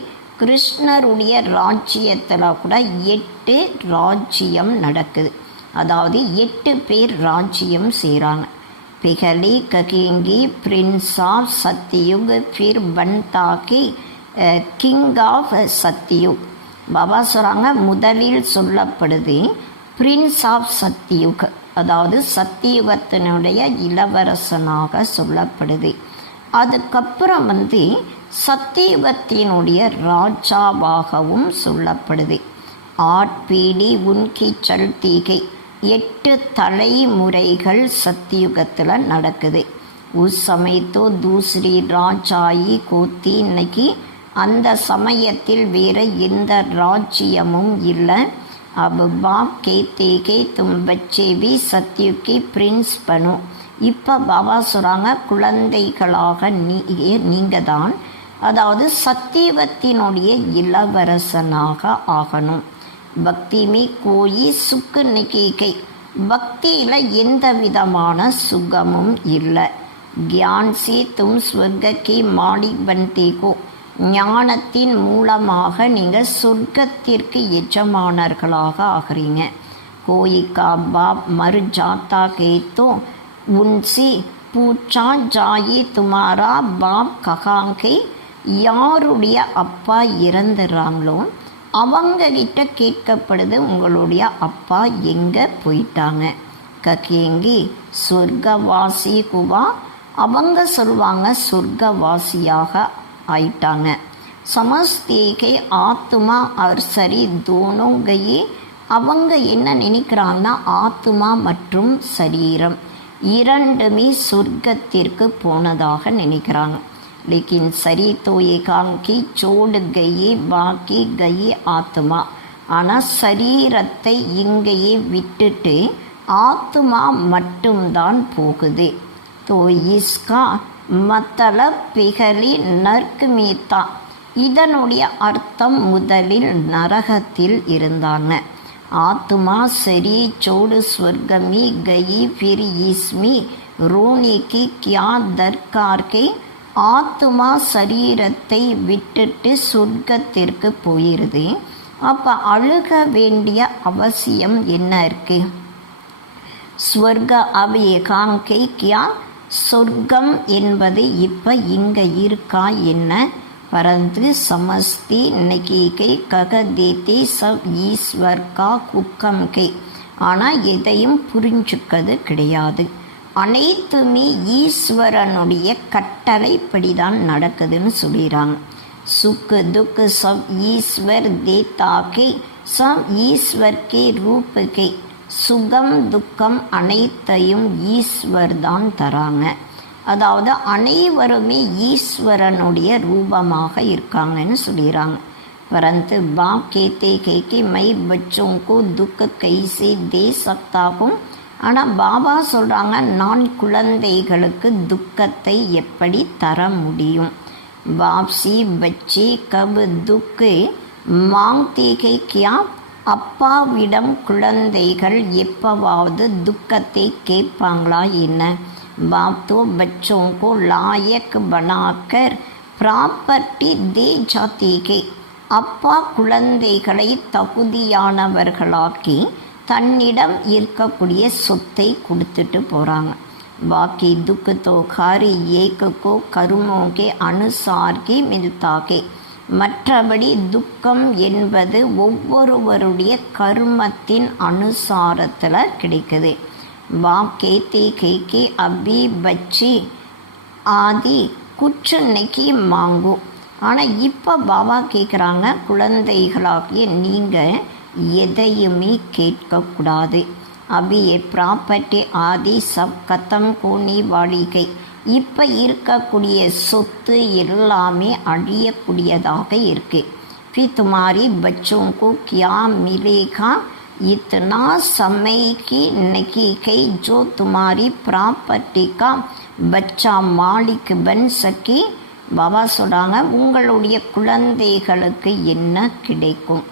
கிருஷ்ணருடைய ராஜ்யத்தில் கூட 8 ராஜ்யம் நடக்குது. அதாவது 8 பேர் ராஜ்யம் செய்கிறாங்க. பிகலி ககிங்கி Prince of சத்யுக் Phir பன்தா Ki king of சத்யுக். Baba சொல்கிறாங்க முதலில் சொல்லப்படுது பிரின்ஸ் ஆஃப் சத்யுக், அதாவது சத்தியுகத்தினுடைய இளவரசனாக சொல்லப்படுது. அதுக்கப்புறம் சத்தியுகத்தினுடைய ராஜாவாகவும் சொல்லப்படுது. 8 பீடி உன்கி சல்தீகை, 8 தலைமுறைகள் சத்தியுகத்தில் நடக்குது. உஸ் சமயத்தோ தூசரி ராஜாயி கோத்தி. இன்னைக்கு அந்த சமயத்தில் வேறு எந்த ராஜ்யமும் இல்லை. अब बाप कहते कि तुम बच्चे भी सत्युग की प्रिंस बनो. இப்போ பாபா சொல்கிறாங்க குழந்தைகளாக நீங்கள் தான், அதாவது சத்தியுகத்தினுடைய இளவரசனாக ஆகணும். பக்தி மீ கோயி சுக்கு நிகை, பக்தியில் எந்த விதமான சுகமும் இல்லை. கியான் சி தும் ஸ்வர்கி மாலிக் பன்தேகோ, ஞானத்தின் மூலமாக நீங்கள் சொர்க்கத்திற்கு எஜமானர்களாக ஆகிறீங்க. கோயி கா பாப் மறு ஜாத்தா கேத்தோ உன்சி பூச்சா ஜாயி துமாரா பாப் ககாங்கே. யாருடைய அப்பா இறந்துடுறாங்களோ அவங்கக்கிட்ட கேட்கப்படுது உங்களுடைய அப்பா எங்கே போயிட்டாங்க. ககேங்கி சொர்க்கவாசி குவா, அவங்க சொல்லுவாங்க சொர்க்கவாசியாக ஆயிட்டாங்க. சமஸ்தேகை ஆத்மா और शरीर दोनों गए, அவங்க என்ன நினைக்கிறாங்கன்னா ஆத்மா மற்றும் சரீரம் இரண்டுமே சொர்க்கத்திற்கு போனதாக நினைக்கிறாங்க. லேக்கின் சரி தோ ஏகாங்கி சோடு கையே பாக்கி கையே ஆத்மா. ஆனால் சரீரத்தை இங்கேயே விட்டுட்டு ஆத்மா மட்டும்தான் போகுது. தோ இஸ்கா மத்தலப் பிகலி நர்க் மீத்தா, இதனுடைய அர்த்தம் முதலில் நரகத்தில் இருந்தாங்க. ஆத்மா சரி சோடு ஸ்வர்கமி கயி ஃபிர் இஸ்மி ரோனிக்கு கியா தர்கார்கே. ஆத்மா சரீரத்தை விட்டுட்டு சொர்க்கத்திற்கு போயிடுது. அப்போ அழுக வேண்டிய அவசியம் என்ன இருக்கு? ஸ்வர்க அவேகாங்கை கியா, சொர்க்கம் என்பது இப்போ இங்கே இருக்கா என்ன? பரந்து சமஸ்தி நகீகை கக தேத்தே சவ் ஈஸ்வர் கா குக்கம் கை. ஆனால் எதையும் புரிஞ்சுக்கிறது கிடையாது. அனைத்துமே ஈஸ்வரனுடைய கட்டளைப்படி தான் நடக்குதுன்னு சொல்லிடுறாங்க. சுக்கு துக்கு சவ் ஈஸ்வர் தேத்தாக்கே சவ் ஈஸ்வர் கே ரூபகை. சுகம் துக்கம் அனைத்தையும் ஈஸ்வர் தான் தராங்க. அதாவது அனைவருமே ஈஸ்வரனுடைய ரூபமாக இருக்காங்கன்னு சொல்லிடுறாங்க. परंतु बाप कहते हैं कि मैं बच्चों को दुख कैसे दे सकता हूँ. ஆனால் பாபா சொல்கிறாங்க நான் குழந்தைகளுக்கு துக்கத்தை எப்படி தர முடியும். வாப்சி பச்சி கப் துக்கு மாங்தேகை கியா, அப்பாவிடம் குழந்தைகள் எப்பவாவது துக்கத்தை கேட்பாங்களா என்ன? बाप तो बच्चों को लायक बनाकर प्रॉपर्टी दे जाती है. அப்பா குழந்தைகளை தகுதியானவர்களாக்கி தன்னிடம் இருக்கக்கூடிய சொத்தை கொடுத்துட்டு போகிறாங்க. பாக்கி துக்கு தோ காரி ஏக்கோ கருமோகே அனுசார்கி மில்தாகே. மற்றபடி துக்கம் என்பது ஒவ்வொருவருடைய கருமத்தின் அனுசாரத்தில் கிடைக்குது. बाप कहते हैं कि अभी बच्चे आदि कुछ नहीं मांगो. ஆனால் இப்போ பாபா கேட்குறாங்க குழந்தைகளாகிய நீங்கள் எதையுமே கேட்கக்கூடாது. அபியே ப்ராப்பர்ட்டி ஆதி சப் கத்தம் கோணி வாடிக்கை. இப்போ இருக்கக்கூடிய சொத்து எல்லாமே அழியக்கூடியதாக இருக்குது. फिर तुम्हारी बच्चों को क्या मिलेगा? इतना समय की नहीं गई जो तुम्हारी प्रॉपर्टी का बच्चा मालिक बन सके. பாபா சொல்கிறாங்க உங்களுடைய குழந்தைகளுக்கு என்ன கிடைக்கும்?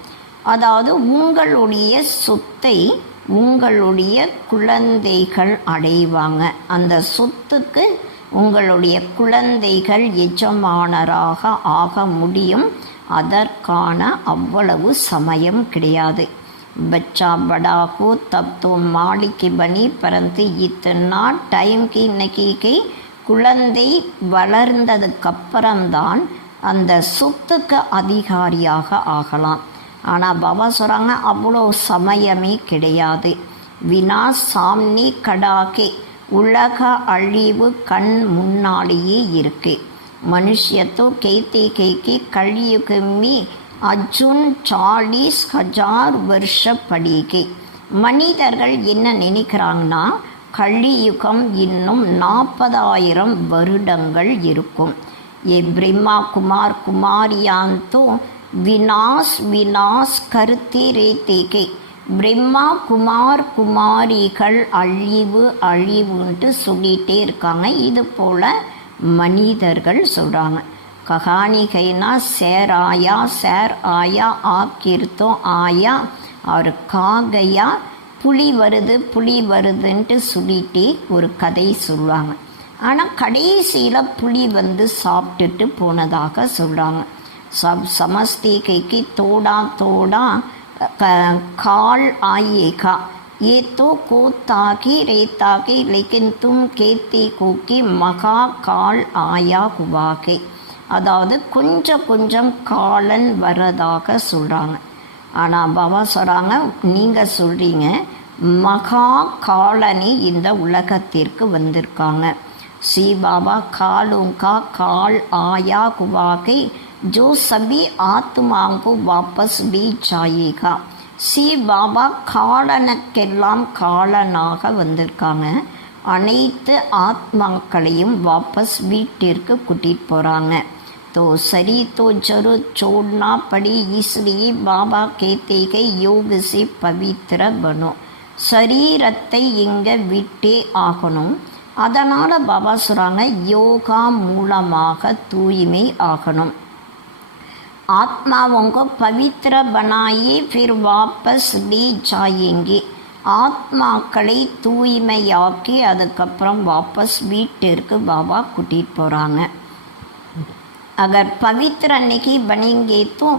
அதாவது உங்களுடைய சொத்தை உங்களுடைய குழந்தைகள் அடைவாங்க. அந்த சொத்துக்கு உங்களுடைய குழந்தைகள் எஜமானராக ஆக முடியும். அதற்கான அவ்வளவு சமயம் கிடையாது. बच्चा बड़ा हो तब तो मालिक बनी परंतु इतना டைம் की नहीं की குழந்தை வளர்ந்ததுக்கப்புறம்தான் அந்த சொத்துக்கு அதிகாரியாக ஆகலாம். ஆனால் பாபா சொல்கிறாங்க அவ்வளோ சமயமே கிடையாது. வினா சாம்னி கடாக்கே, உலக அழிவு கண் முன்னாலேயே இருக்கு. மனுஷியத்தோ கேத்தி கேக்கி கழியுகுமி அர்ஜுன் 40,000 வருஷ படிக்கை. மனிதர்கள் என்ன நினைக்கிறாங்கன்னா கலியுகம் இன்னும் 40,000 வருடங்கள் இருக்கும். ஏ பிரம்மா குமார் குமாரியாந்தோ வினாஸ் வினாஸ் கருத்தி ரேத்திகை. பிரம்மா குமார் குமாரிகள் அழிவு அழிவுன்ட்டு சொல்லிகிட்டே இருக்காங்க. இது போல் மனிதர்கள் சொல்கிறாங்க. कहानी कहना सैर आया आकिर्तो आया और खा गया. புலி வருதுன்ட்டு சொல்லிட்டு ஒரு கதை சொல்லுவாங்க. ஆனால் கடைசியில் புலி சாப்பிட்டுட்டு போனதாக சொல்கிறாங்க. சமஸ்திகைக்கு தோடா கால் ஆயேகா. ये तो कोताकी रेताकी लेकिन तुम केती कोकी மகா கால் ஆயா குவாகே. அதாவது கொஞ்சம் கொஞ்சம் காலன் வரதாக சொல்கிறாங்க. ஆனால் பாபா சொல்கிறாங்க நீங்கள் சொல்கிறீங்க மகா காலனி இந்த உலகத்திற்கு வந்திருக்காங்க. சி பாபா காலுங்கா கால் ஆயா குவாகே ஜோ சபி ஆத்மாங்கோ வாபஸ் பி ஜாயேகா. சி பாபா காலனுக்கெல்லாம் காலனாக வந்திருக்காங்க. அனைத்து ஆத்மாக்களையும் வாபஸ் வீட்டிற்கு கூட்டிகிட்டு போகிறாங்க. तो शरीर तो जरूर छोड़ना पड़ी, इसलिए बाबा कहते हैं योग से पवित्र बनो. சரீரத்தை இங்கே விட்டே ஆகணும். அதனால் பாபா சொல்கிறாங்க யோகா மூலமாக தூய்மை ஆகணும். आत्माओं को पवित्र बनाइए फिर वापस ले जाएंगे. ஆத்மாக்களை தூய்மையாக்கி அதுக்கப்புறம் வாபஸ் வீட்டிற்கு பாபா கூட்டிகிட்டு போகிறாங்க. अगर पवित्र नहीं बनेंगे तो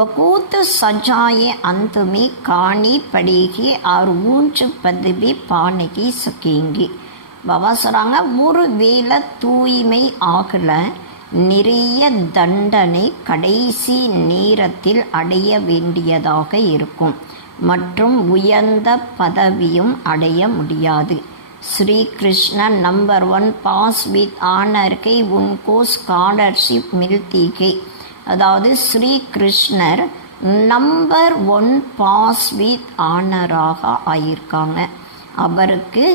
बहुत सजाएं अंत में खानी पड़ेगी और ऊंच पदवी पाने की सकेंगे. பாபா சொல்கிறாங்க ஒரு வேளை தூய்மை ஆகலை, நிறைய தண்டனை கடைசி நேரத்தில் அடைய வேண்டியதாக இருக்கும் மற்றும் உயர்ந்த பதவியும் அடைய முடியாது. Shri Krishna number 1 pass with honour கை उनको ஸ்காலர்ஷிப் மில்தி கை. அதாவது ஸ்ரீ கிருஷ்ணர் நம்பர் 1 பாஸ் வித் ஆனராக ஆயிருக்காங்க. அவருக்கு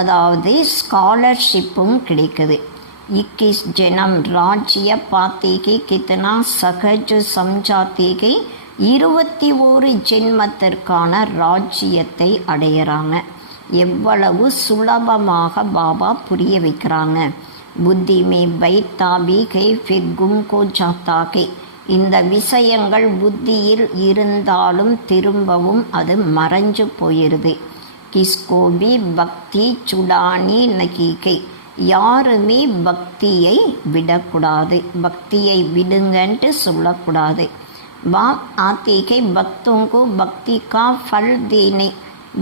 அதாவது ஸ்காலர்ஷிப்பும் கிடைக்குது. 21 ஜனம் ராஜ்ய பாத்திகை கித்தனா சகஜ் சம்ஜாத்திகை. 21 ஜென்மத்திற்கான ராஜ்யத்தை அடையிறாங்க. எவ்வளவு சுலபமாக பாபா புரிய வைக்கிறாங்க. புத்தி மே பைத்தாபி கை ஃபிர்கும் கோ ஜாத்தாகே. இந்த விஷயங்கள் புத்தியில் இருந்தாலும் திரும்பவும் அது மறைஞ்சு போயிடுது. கிஸ்கோபி பக்தி சுடானி நகீகை. யாருமே பக்தியை விடக்கூடாது, பக்தியை விடுங்கன்ட்டு சொல்லக்கூடாது. பாப் ஆத்திகை பக்தோங்கோ பக்தி கா ஃபல் தேனை.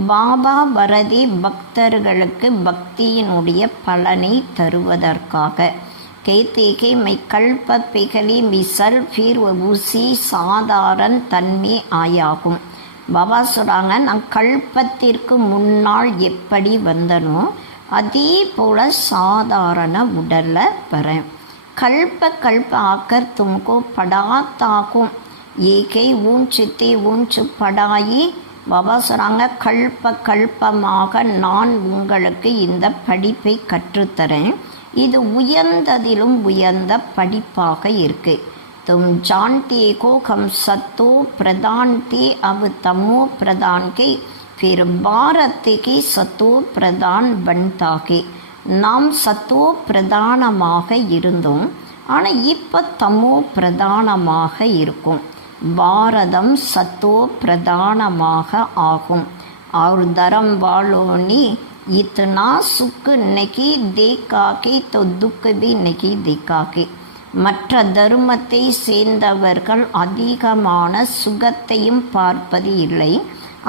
பாபா வரதி பக்தர்களுக்கு பக்தியினுடைய பலனை தருவதற்காக. கைத்தேகை மை கல்ப பிகலி மிசல் ஃபிர் உசி சாதாரண தன்மை ஆயாகும். பாபா சொல்கிறாங்க நான் கல்பத்திற்கு முன்னால் எப்படி வந்தனோ அதே போல் சாதாரண உடலில் வரேன். கல்ப ஆக்கர் தும்கோ படாத்தாக்கும். ஏகை ஊஞ்சித்தி ஊஞ்சு படாயி. பாபா சொல்கிறாங்க கல்பமாக நான் உங்களுக்கு இந்த படிப்பை கற்றுத்தரேன். இது உயர்ந்ததிலும் உயர்ந்த படிப்பாக இருக்கு. तुम जानते हो हम सतो प्रधान थे अब तमो प्रधान के फिर भारत की सतो प्रधान बनता के. நாம் சத்தோ பிரதானமாக இருந்தோம், ஆனால் இப்போ தமோ பிரதானமாக இருக்கும். பாரதம் சத்தோ பிரதானமாக ஆகும். और धर्म वालों ने इतना सुख नहीं देखा के तो दुख भी नहीं देखा के. மற்ற தர்மத்தை சேர்ந்தவர்கள் அதிகமான சுகத்தையும் பார்ப்பது இல்லை,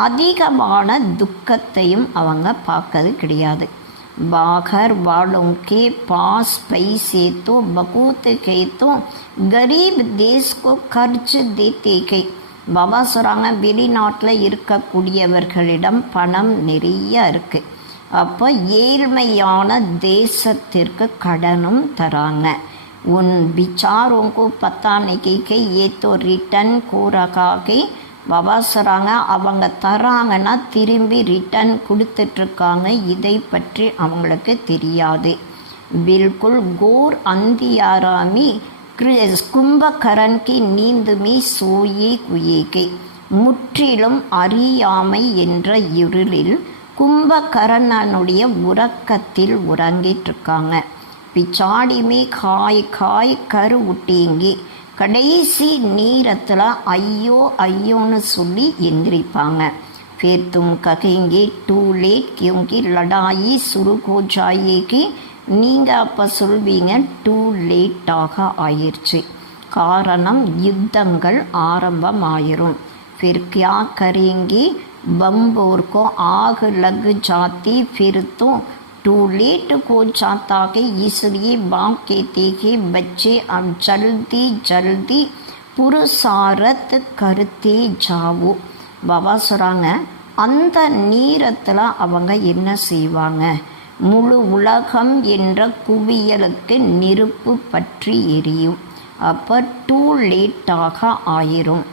அதிகமான துக்கத்தையும் அவங்க பார்க்கறது கிடையாது. बाहर वालों के पास पैसे तो बहुत है तो गरीब देश को खर्च देते गए. பாபா சொல்கிறாங்க, வெளிநாட்டில் இருக்கக்கூடியவர்களிடம் பணம் நிறைய இருக்குது, அப்போ ஏழ்மையான தேசத்திற்கு கடனும் தராங்க. उन विचारों को पता नहीं कि ये तो रिटर्न को रखा के பாபா சொல்கிறாங்க, அவங்க தராங்கன்னா திரும்பி ரிட்டர்ன் கொடுத்துட்ருக்காங்க, இதை பற்றி அவங்களுக்கு தெரியாது. बिल्कुल गोर अंधियारामी கும்பகரன் கி நீந்துமி சோயே குயேகை. முற்றிலும் அறியாமை என்ற இருளில் கும்பகரனுடைய உறக்கத்தில் உறங்கிட்டுருக்காங்க. பிச்சாடி மே காய் காய் கரு உட்டேங்கி கடைசி நேரத்தில் ஐயோ ஐயோன்னு சொல்லி எந்திரிப்பாங்க. फिर तुम कहेंगे टू लेट क्योंकि लड़ाई शुरू हो जाएगी. நீங்கள் அப்போ சொல்வீங்க டூ லேட்டாக ஆயிடுச்சு, காரணம் யுத்தங்கள் ஆரம்பமாயிரும். फिर क्या करेंगे बम्बोर को आग लग जाती फिर तो टू लेट हो जाता है. इसलिए बाप कहते हैं बच्चे अब जल्दी जल्दी पुरुषारत करते जाओ. பாபா சொல்கிறாங்க, அந்த நேரத்தில் அவங்க என்ன செய்வாங்க, முழு உலகம் என்ற குவியலுக்கு நெருப்பு பற்றி எரியும். அப்போ டூ லேட்டாக ஆயிரும்.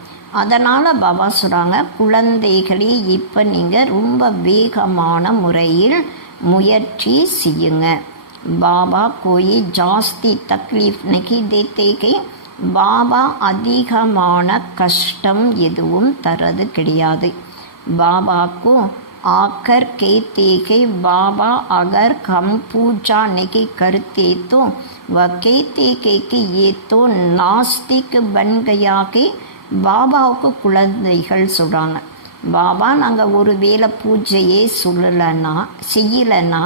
அதனால் பாபா சொல்கிறாங்க, குழந்தைகளே இப்போ நீங்கள் ரொம்ப வேகமான முறையில் முயற்சி செய்யுங்க. பாபா கோயி ஜாஸ்தி தக்லீஃப் நகி தேத்தேகே. பாபா அதிகமான கஷ்டம் எதுவும் தரது கிடையாது. பாபாக்கு आकर कहते हैं बाबा अगर हम पूजा नहीं करते तो वह कहते हैं कि ये तो नास्तिक बन गया के. பாபாவுக்கு குழந்தைகள் சொல்கிறாங்க, பாபா நாங்கள் ஒரு வேளை பூஜையே செய்யலைன்னா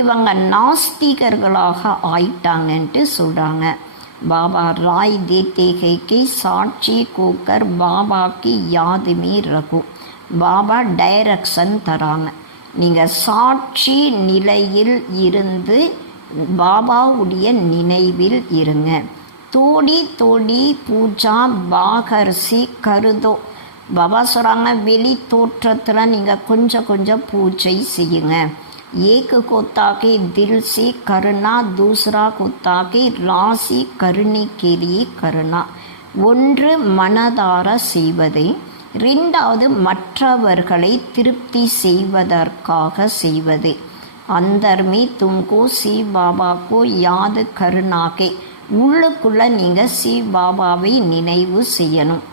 இவங்க நாஸ்திகர்களாக ஆயிட்டாங்கன்ட்டு சொல்கிறாங்க. பாபா ராய் தேத்தே கை சாட்சி கோக்கர் பாபா की याद में रखो. பாபா டைரக்ஷன் தராங்க, நீங்கள் சாட்சி நிலையில் இருந்து பாபாவுடைய நினைவில் இருங்க. தோடி தோடி பூஜா பாகர்சி கருதோ. பாபா சொல்கிறாங்க, வெளி தோற்றத்தில் நீங்கள் கொஞ்சம் கொஞ்சம் பூஜை செய்யுங்க. एक होता के दिल से करना, दूसरा होता के राशि करने के लिए करना. ஒன்று மனதார செய்வதை, ரெண்டாவது மற்றவர்களை திருப்தி செய்வதற்காக செய்வது. अंदर में तुमको शिव बाबा को याद करना के. உள்ளுக்குள்ளே நீங்கள் शिव பாபாவை நினைவு செய்யணும்.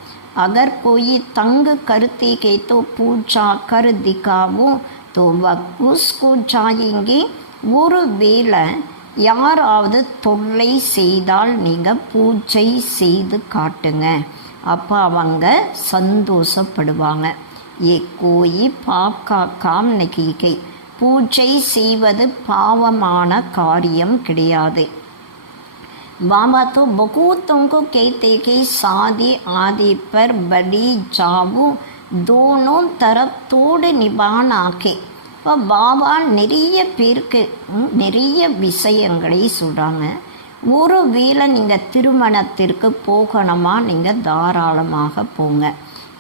अगर कोई तंग करते के तो पूजा कर दिखावो तो वह उसको जाएंगे. ஒரு வேளை யாராவது தொல்லை செய்தால் நீங்கள் பூஜை செய்து காட்டுங்க, அப்போ அவங்க சந்தோஷப்படுவாங்க. ஏ கோயி பாக்கா காம் நகிகை. பூஜை செய்வது பாவமான காரியம் கிடையாது. बाबा तो बहुतों को कहते कि शादी आदि पर बड़ी जाओ, दोनों तरफ तोड़ निभाना के. இப்போ பாபா நிறைய பேருக்கு நிறைய விஷயங்களை சொல்கிறாங்க. ஒரு வேளை நீங்கள் திருமணத்திற்கு போகணுமா, நீங்கள் தாராளமாக போங்க.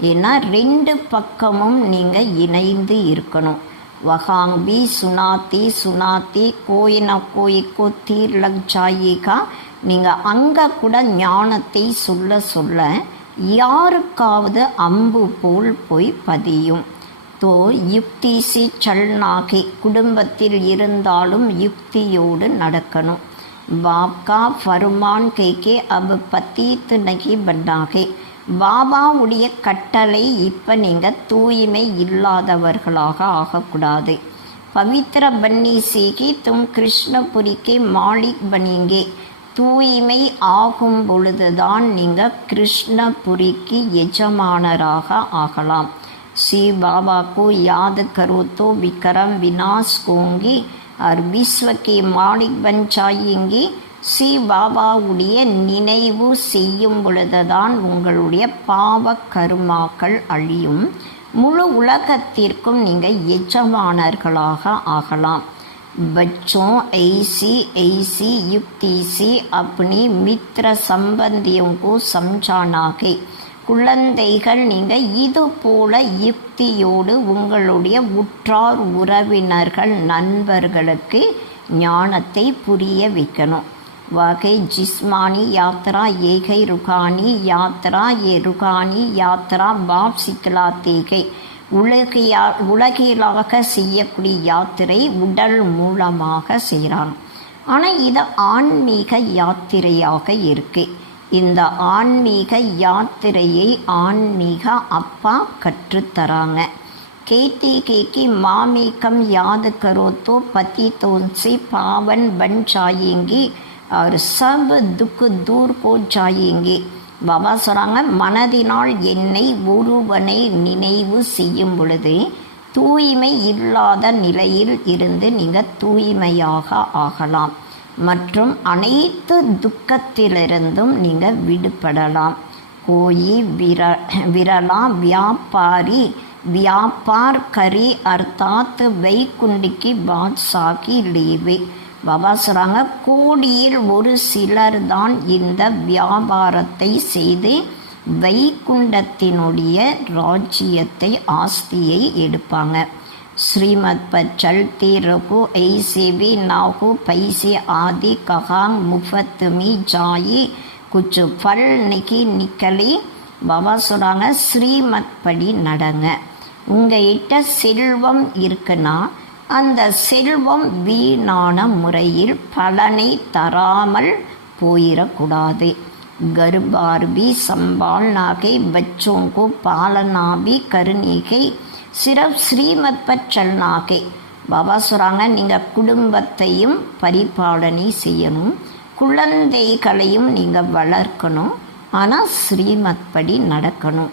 ஏன்னா ரெண்டு பக்கமும் நீங்கள் இணைந்து இருக்கணும். வகாங் பி சுனாத்தி சுனாத்தி கோயின கோயிக்கோ தீர் லக் ஜாயேகா. நீங்கள் அங்கே கூட ஞானத்தை சொல்ல சொல்ல யாருக்காவது அம்பு போல் போய் பதியும். தோ யுக்தி சி சல்னாகி. குடும்பத்தில் இருந்தாலும் யுக்தியோடு நடக்கணும். பாப்கா ஃபர்மான் கேக்கே அப் பத்தீத் நகி பண்ணாகே. பாபாவுடைய கட்டளை இப்போ நீங்கள் தூய்மை இல்லாதவர்களாக ஆகக்கூடாது. பவித்ர பன்னி சீகி தும் கிருஷ்ணபுரிக்கு மாலிக் பனீங்கே. தூய்மை ஆகும் பொழுதுதான் நீங்கள் கிருஷ்ணபுரிக்கு எஜமானராக ஆகலாம். शिव बाबा को याद करो तो विक्रम विनाश होंगे और विश्व के मालिक बन जाएंगे. சிவ பாபாவுடைய நினைவு செய்யும் பொழுதுதான் உங்களுடைய பாவ கருமாக்கள் அழியும். முழு உலகத்திற்கும் நீங்கள் எஜமானர்களாக ஆகலாம். बच्चों ऐसी युक्ति से अपने मित्र संबंधियों को समझाना है. குழந்தைகள் நீங்கள் இது போல யுக்தியோடு உங்களுடைய உற்றார் உறவினர்கள் நண்பர்களுக்கு ஞானத்தை புரிய வைக்கணும். वाकई जिस्मानी यात्रा एक है, रूहानी यात्रा ये रूहानी यात्रा बाप सिखलाते है. உலகிலாக செய்யக்கூடிய யாத்திரை உடல் மூலமாக செய்கிறாங்க. ஆனால் இது ஆன்மீக யாத்திரையாக இருக்கு. இந்த ஆன்மீக யாத்திரையை ஆன்மீக அப்பா கற்றுத்தராங்க. கேத்தி கேக்கி மாமீக்கம் याद करो तो पतितों से पावन बन जाएंगे और सब दुख दूर हो जाएंगे. பாபா சொல்கிறாங்க, மனதினால் என்னை ஒருவனை நினைவு செய்யும் பொழுது தூய்மை இல்லாத நிலையில் இருந்து நீங்கள் தூய்மையாக ஆகலாம் மற்றும் அனைத்து துக்கத்திலிருந்தும் நீங்கள் விடுபடலாம். கோயி விரலா வியாபாரி व्यापार करे अर्थात वैकुंठ की बादशाह की लेवे. பாபா சொல்கிறாங்க, கோடியில் ஒரு சிலர் தான் இந்த வியாபாரத்தை செய்து வைகுண்டத்தினுடைய ராஜ்யத்தை ஆஸ்தியை எடுப்பாங்க. श्रीमत पर चलते रहो ऐसे भी ना हो पैसे आदि कहाँ मुफ्त में जाए कुछ फल नहीं निकले. பாபா சொல்கிறாங்க, ஸ்ரீமத் படி நடங்க. உங்கள்கிட்ட செல்வம் இருக்குன்னா அந்த செல்வம் வீணான முறையில் பலனை தராமல் போயிடக்கூடாது. घर बार भी संभालना के बच्चों को पालना भी करने के सिर्फ श्रीमत पर चलना के. பாபா சொல்கிறாங்க, நீங்கள் குடும்பத்தையும் பரிபாலனை செய்யணும், குழந்தைகளையும் நீங்கள் வளர்க்கணும், ஆனால் ஸ்ரீமத் படி நடக்கணும்.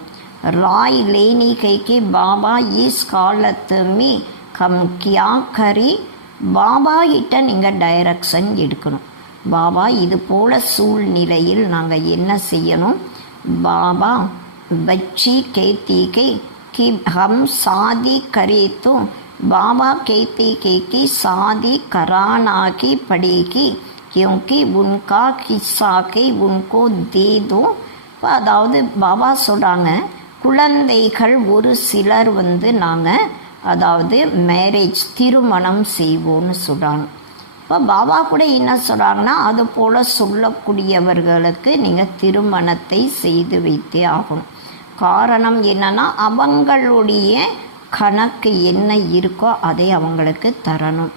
राय लेने के बाबा इस कालत में हम क्या करें. பாபா கிட்ட நீங்கள் டைரக்ஷன் எடுக்கணும். பாபா இது போல சூழ்நிலையில் நாங்கள் என்ன செய்யணும். பாபா बच्ची कहती कि हम शादी करे तो बाबा कहते कि शादी कराना की पड़ेगी क्योंकि उनका हिस्सा के उनको दे दो. அதாவது பாபா சொல்கிறாங்க, குழந்தைகள் ஒரு சிலர் நாங்கள் அதாவது மேரேஜ் திருமணம் செய்வோன்னு சொல்கிறாங்க. இப்போ பாபா கூட என்ன சொல்கிறாங்கன்னா, அது போல் சொல்லக்கூடியவர்களுக்கு நீங்கள் திருமணத்தை செய்து வைத்தே ஆகணும். காரணம் என்னன்னா, அவங்களுடைய கணக்கு என்ன இருக்கோ அதை அவங்களுக்கு தரணும்.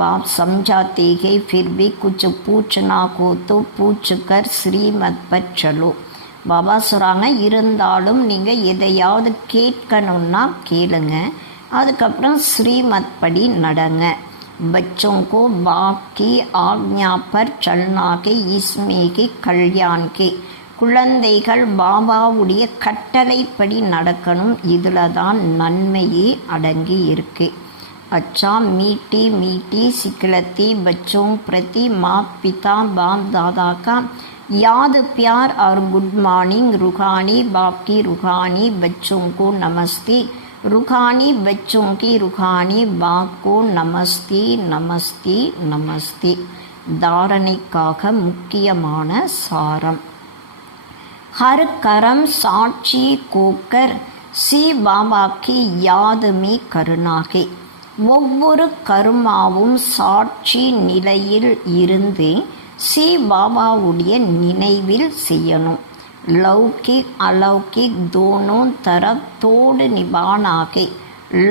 बाप समझाते हैं फिर भी कुछ पूछना हो तो पूछ कर श्रीमत पर चलो. பாபா சொல்கிறாங்க, இருந்தாலும் நீங்கள் எதையாவது கேட்கணுன்னா கேளுங்க, அதுக்கப்புறம் ஸ்ரீமத் படி நடங்க. बच्चों को बाप की आज्ञा पर चलना के इसमें के कल्याण के. குழந்தைகள் பாபாவுடைய கட்டளைப்படி நடக்கணும், இதில் தான் நன்மையே அடங்கி இருக்கு. अच्छा मीठी मीठी सिखलती बच्चों प्रति माँ पिता बाप दादा का याद प्यार और गुड मॉर्निंग. रूहानी बाप की रूहानी बच्चों को नमस्ते, रूहानी बच्चों की रूहानी बाप को नमस्ते नमस्ते नमस्ते. தாரணைக்காக முக்கியமான சாரம். हर कर्म साक्षी कोकर शिव बाबा की याद में करना है. ஒவ்வொரு கர்மாவும் சாட்சி நிலையில் இருந்து சிவ பாபாவுடைய நினைவில் செய்யணும். லௌகிக் அலௌகிக் தோனோ தரப் தோடு நிபானாகை.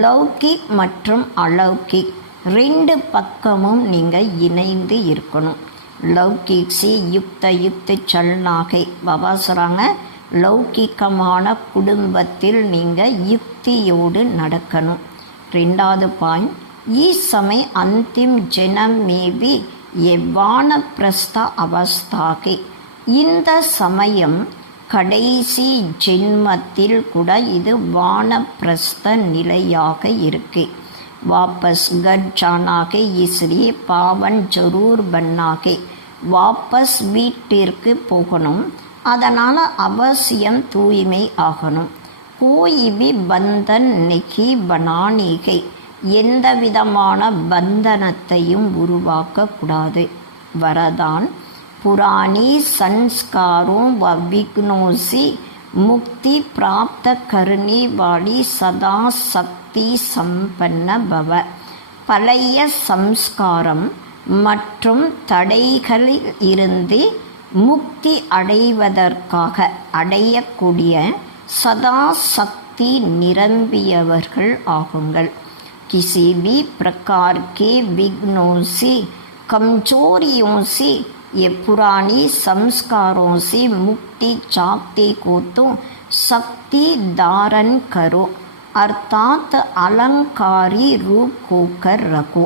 லௌகிக் மற்றும் அலௌகிக் ரெண்டு பக்கமும் நீங்கள் இணைந்து இருக்கணும். லௌகிக் சி யுக்த சல்னாகை. பாபா சொல்கிறாங்க, லௌகிக்கமான குடும்பத்தில் நீங்கள் யுக்தியோடு நடக்கணும். ரெண்டாவது பாயிண்ட், इस समय अंतिम जन्म में भी ये वानप्रस्थ अवस्था के. இந்த சமயம் கடைசி ஜென்மத்தில் கூட இது வானப்பிரஸ்த நிலையாக இருக்கு. வாபஸ் கட் ஜானாகே இஸ்லியே பாவன் ஜரூர் பன்னாகே, வாபஸ் வீட்டிற்கு போகணும், அதனால் அவசியம் தூய்மை ஆகணும். கோயி பி பந்தன் நெகி பனானிகை, எந்த விதமான பந்தனத்தையும் உருவாக்கக்கூடாது. வரதான் புராணி சன்ஸ்காரோं व विघ्नों से मुक्ति प्राप्त करने वाली सदा சக்தி சம்பன்ன பவ. பழைய சம்ஸ்காரம் மற்றும் தடைகளில் இருந்து முக்தி அடைவதற்காக அடையக்கூடிய சதா சக்தி நிரம்பியவர்கள் ஆகுங்கள். किसी भी प्रकार के विघ्नों से कमजोरियों से ये पुरानी संस्कारों से मुक्ति चाहते को तो शक्ति धारण करो, अर्थात अलंकारी रूप होकर रखो.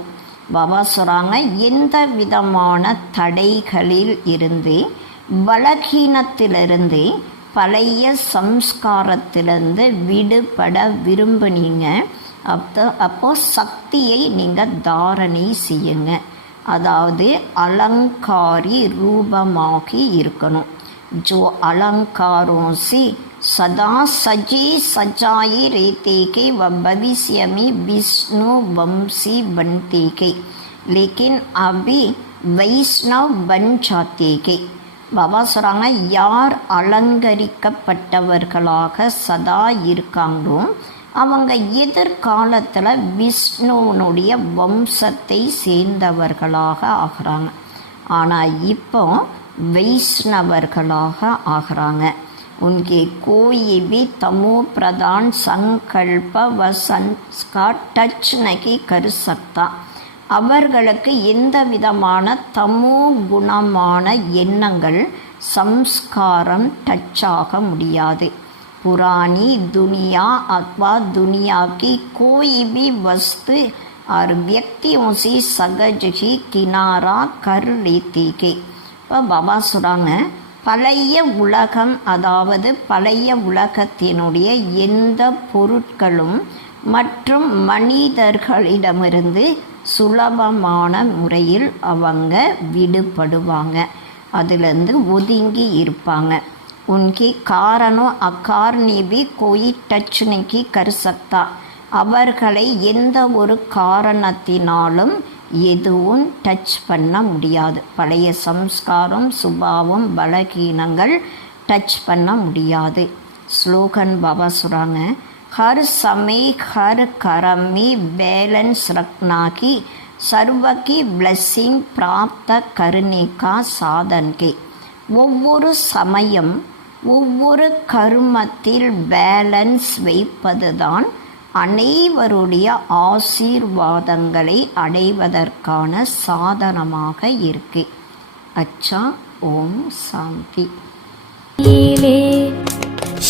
பாபா சொல்கிறாங்க, எந்த விதமான தடைகளில் இருந்து, பலகீனத்திலிருந்து, பழைய சம்ஸ்காரத்திலிருந்து விடுபட விரும்புனீங்க, அப்போ சக்தியை நீங்கள் தாரணை செய்யுங்க. அதாவது அலங்காரி ரூபமாகி இருக்கணும். जो अलंकारों से सदा सजे सजाए रहते के व भविष्य में विष्णु वंशी बनते के, लेकिन अभी वैष्णव बन जाते के. பாபா சொல்கிறாங்க, யார் அலங்கரிக்கப்பட்டவர்களாக சதா இருக்காங்களோ அவங்க எதிர்காலத்தில் விஷ்ணுவனுடைய வம்சத்தை சேர்ந்தவர்களாக ஆகிறாங்க. ஆனால் இப்போ வைஷ்ணவர்களாக ஆகிறாங்க. उनके कोई भी तमो प्रधान संकल्प व संस्कार टच नहीं कर सकता. அவர்களுக்கு எந்த விதமான தமோ குணமான எண்ணங்கள் சம்ஸ்காரம் டச் ஆக முடியாது. पुरानी दुनिया अथवा दुनिया की कोई भी वस्तु और व्यक्तियों से सहज ही किनारा कर लेती के. இப்போ பாபா சொல்கிறாங்க, பழைய உலகம், அதாவது பழைய உலகத்தினுடைய எந்த பொருட்களும் மற்றும் மனிதர்களிடமிருந்து சுலபமான முறையில் அவங்க விடுபடுவாங்க, அதிலிருந்து ஒதுங்கி இருப்பாங்க. उनके कारणों अकारणி भी कोई टच नहीं कर सकता. அவர்களை எந்த ஒரு காரணத்தினாலும் எதுவும் டச் பண்ண முடியாது. பழைய சம்ஸ்காரம், சுபாவம், பலகீனங்கள் டச் பண்ண முடியாது. ஸ்லோகன் பாபா சொல்கிறாங்க, हर समय हर कर्म में बैलेंस रखना की सर्व की ब्लेसिंग प्राप्त करने का साधन के. ஒவ்வொரு சமயம் ஒவ்வொரு கர்மத்தில் பேலன்ஸ் வைப்பதுதான் அனைவருடைய ஆசீர்வாதங்களை அடைவதற்கான சாதனமாக இருக்கு. அச்சா, ஓம் சாந்தி.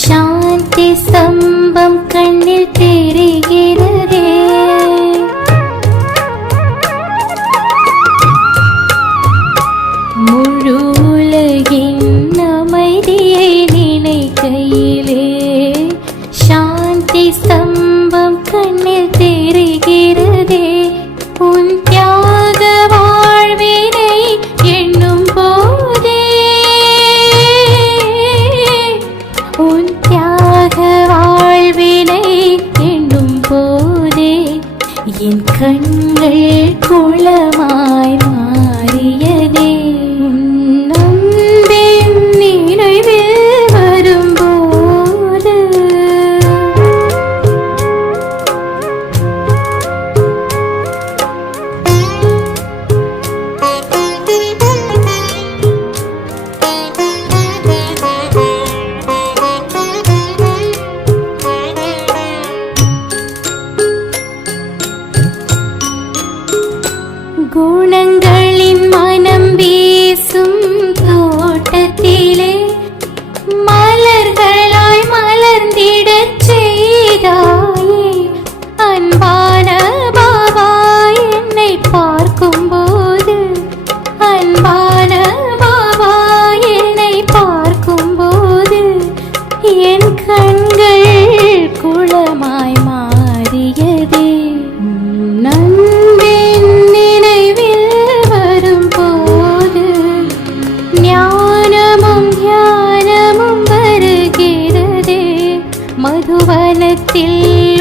சாந்தி ஸ்தம்பம் கண்ணில் தெரிகிறதே, முழு உலகின் அமைதியை நினைக்கையிலே சாந்தி ஸ்தம்பம் கண்ணில் தெரிகிறதே. உன் தியாக வாழ்வினை எண்ணும் போதே, உன் தியாக வாழ்வினை எண்ணும் போதே என் கண்கள் குளமாய் மாறியதே. நம்பின் நினைவில் வரும்போது குணங்கள்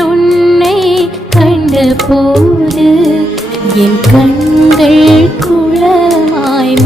உன்னை கண்டபோது என் கண்கள் குளமாய்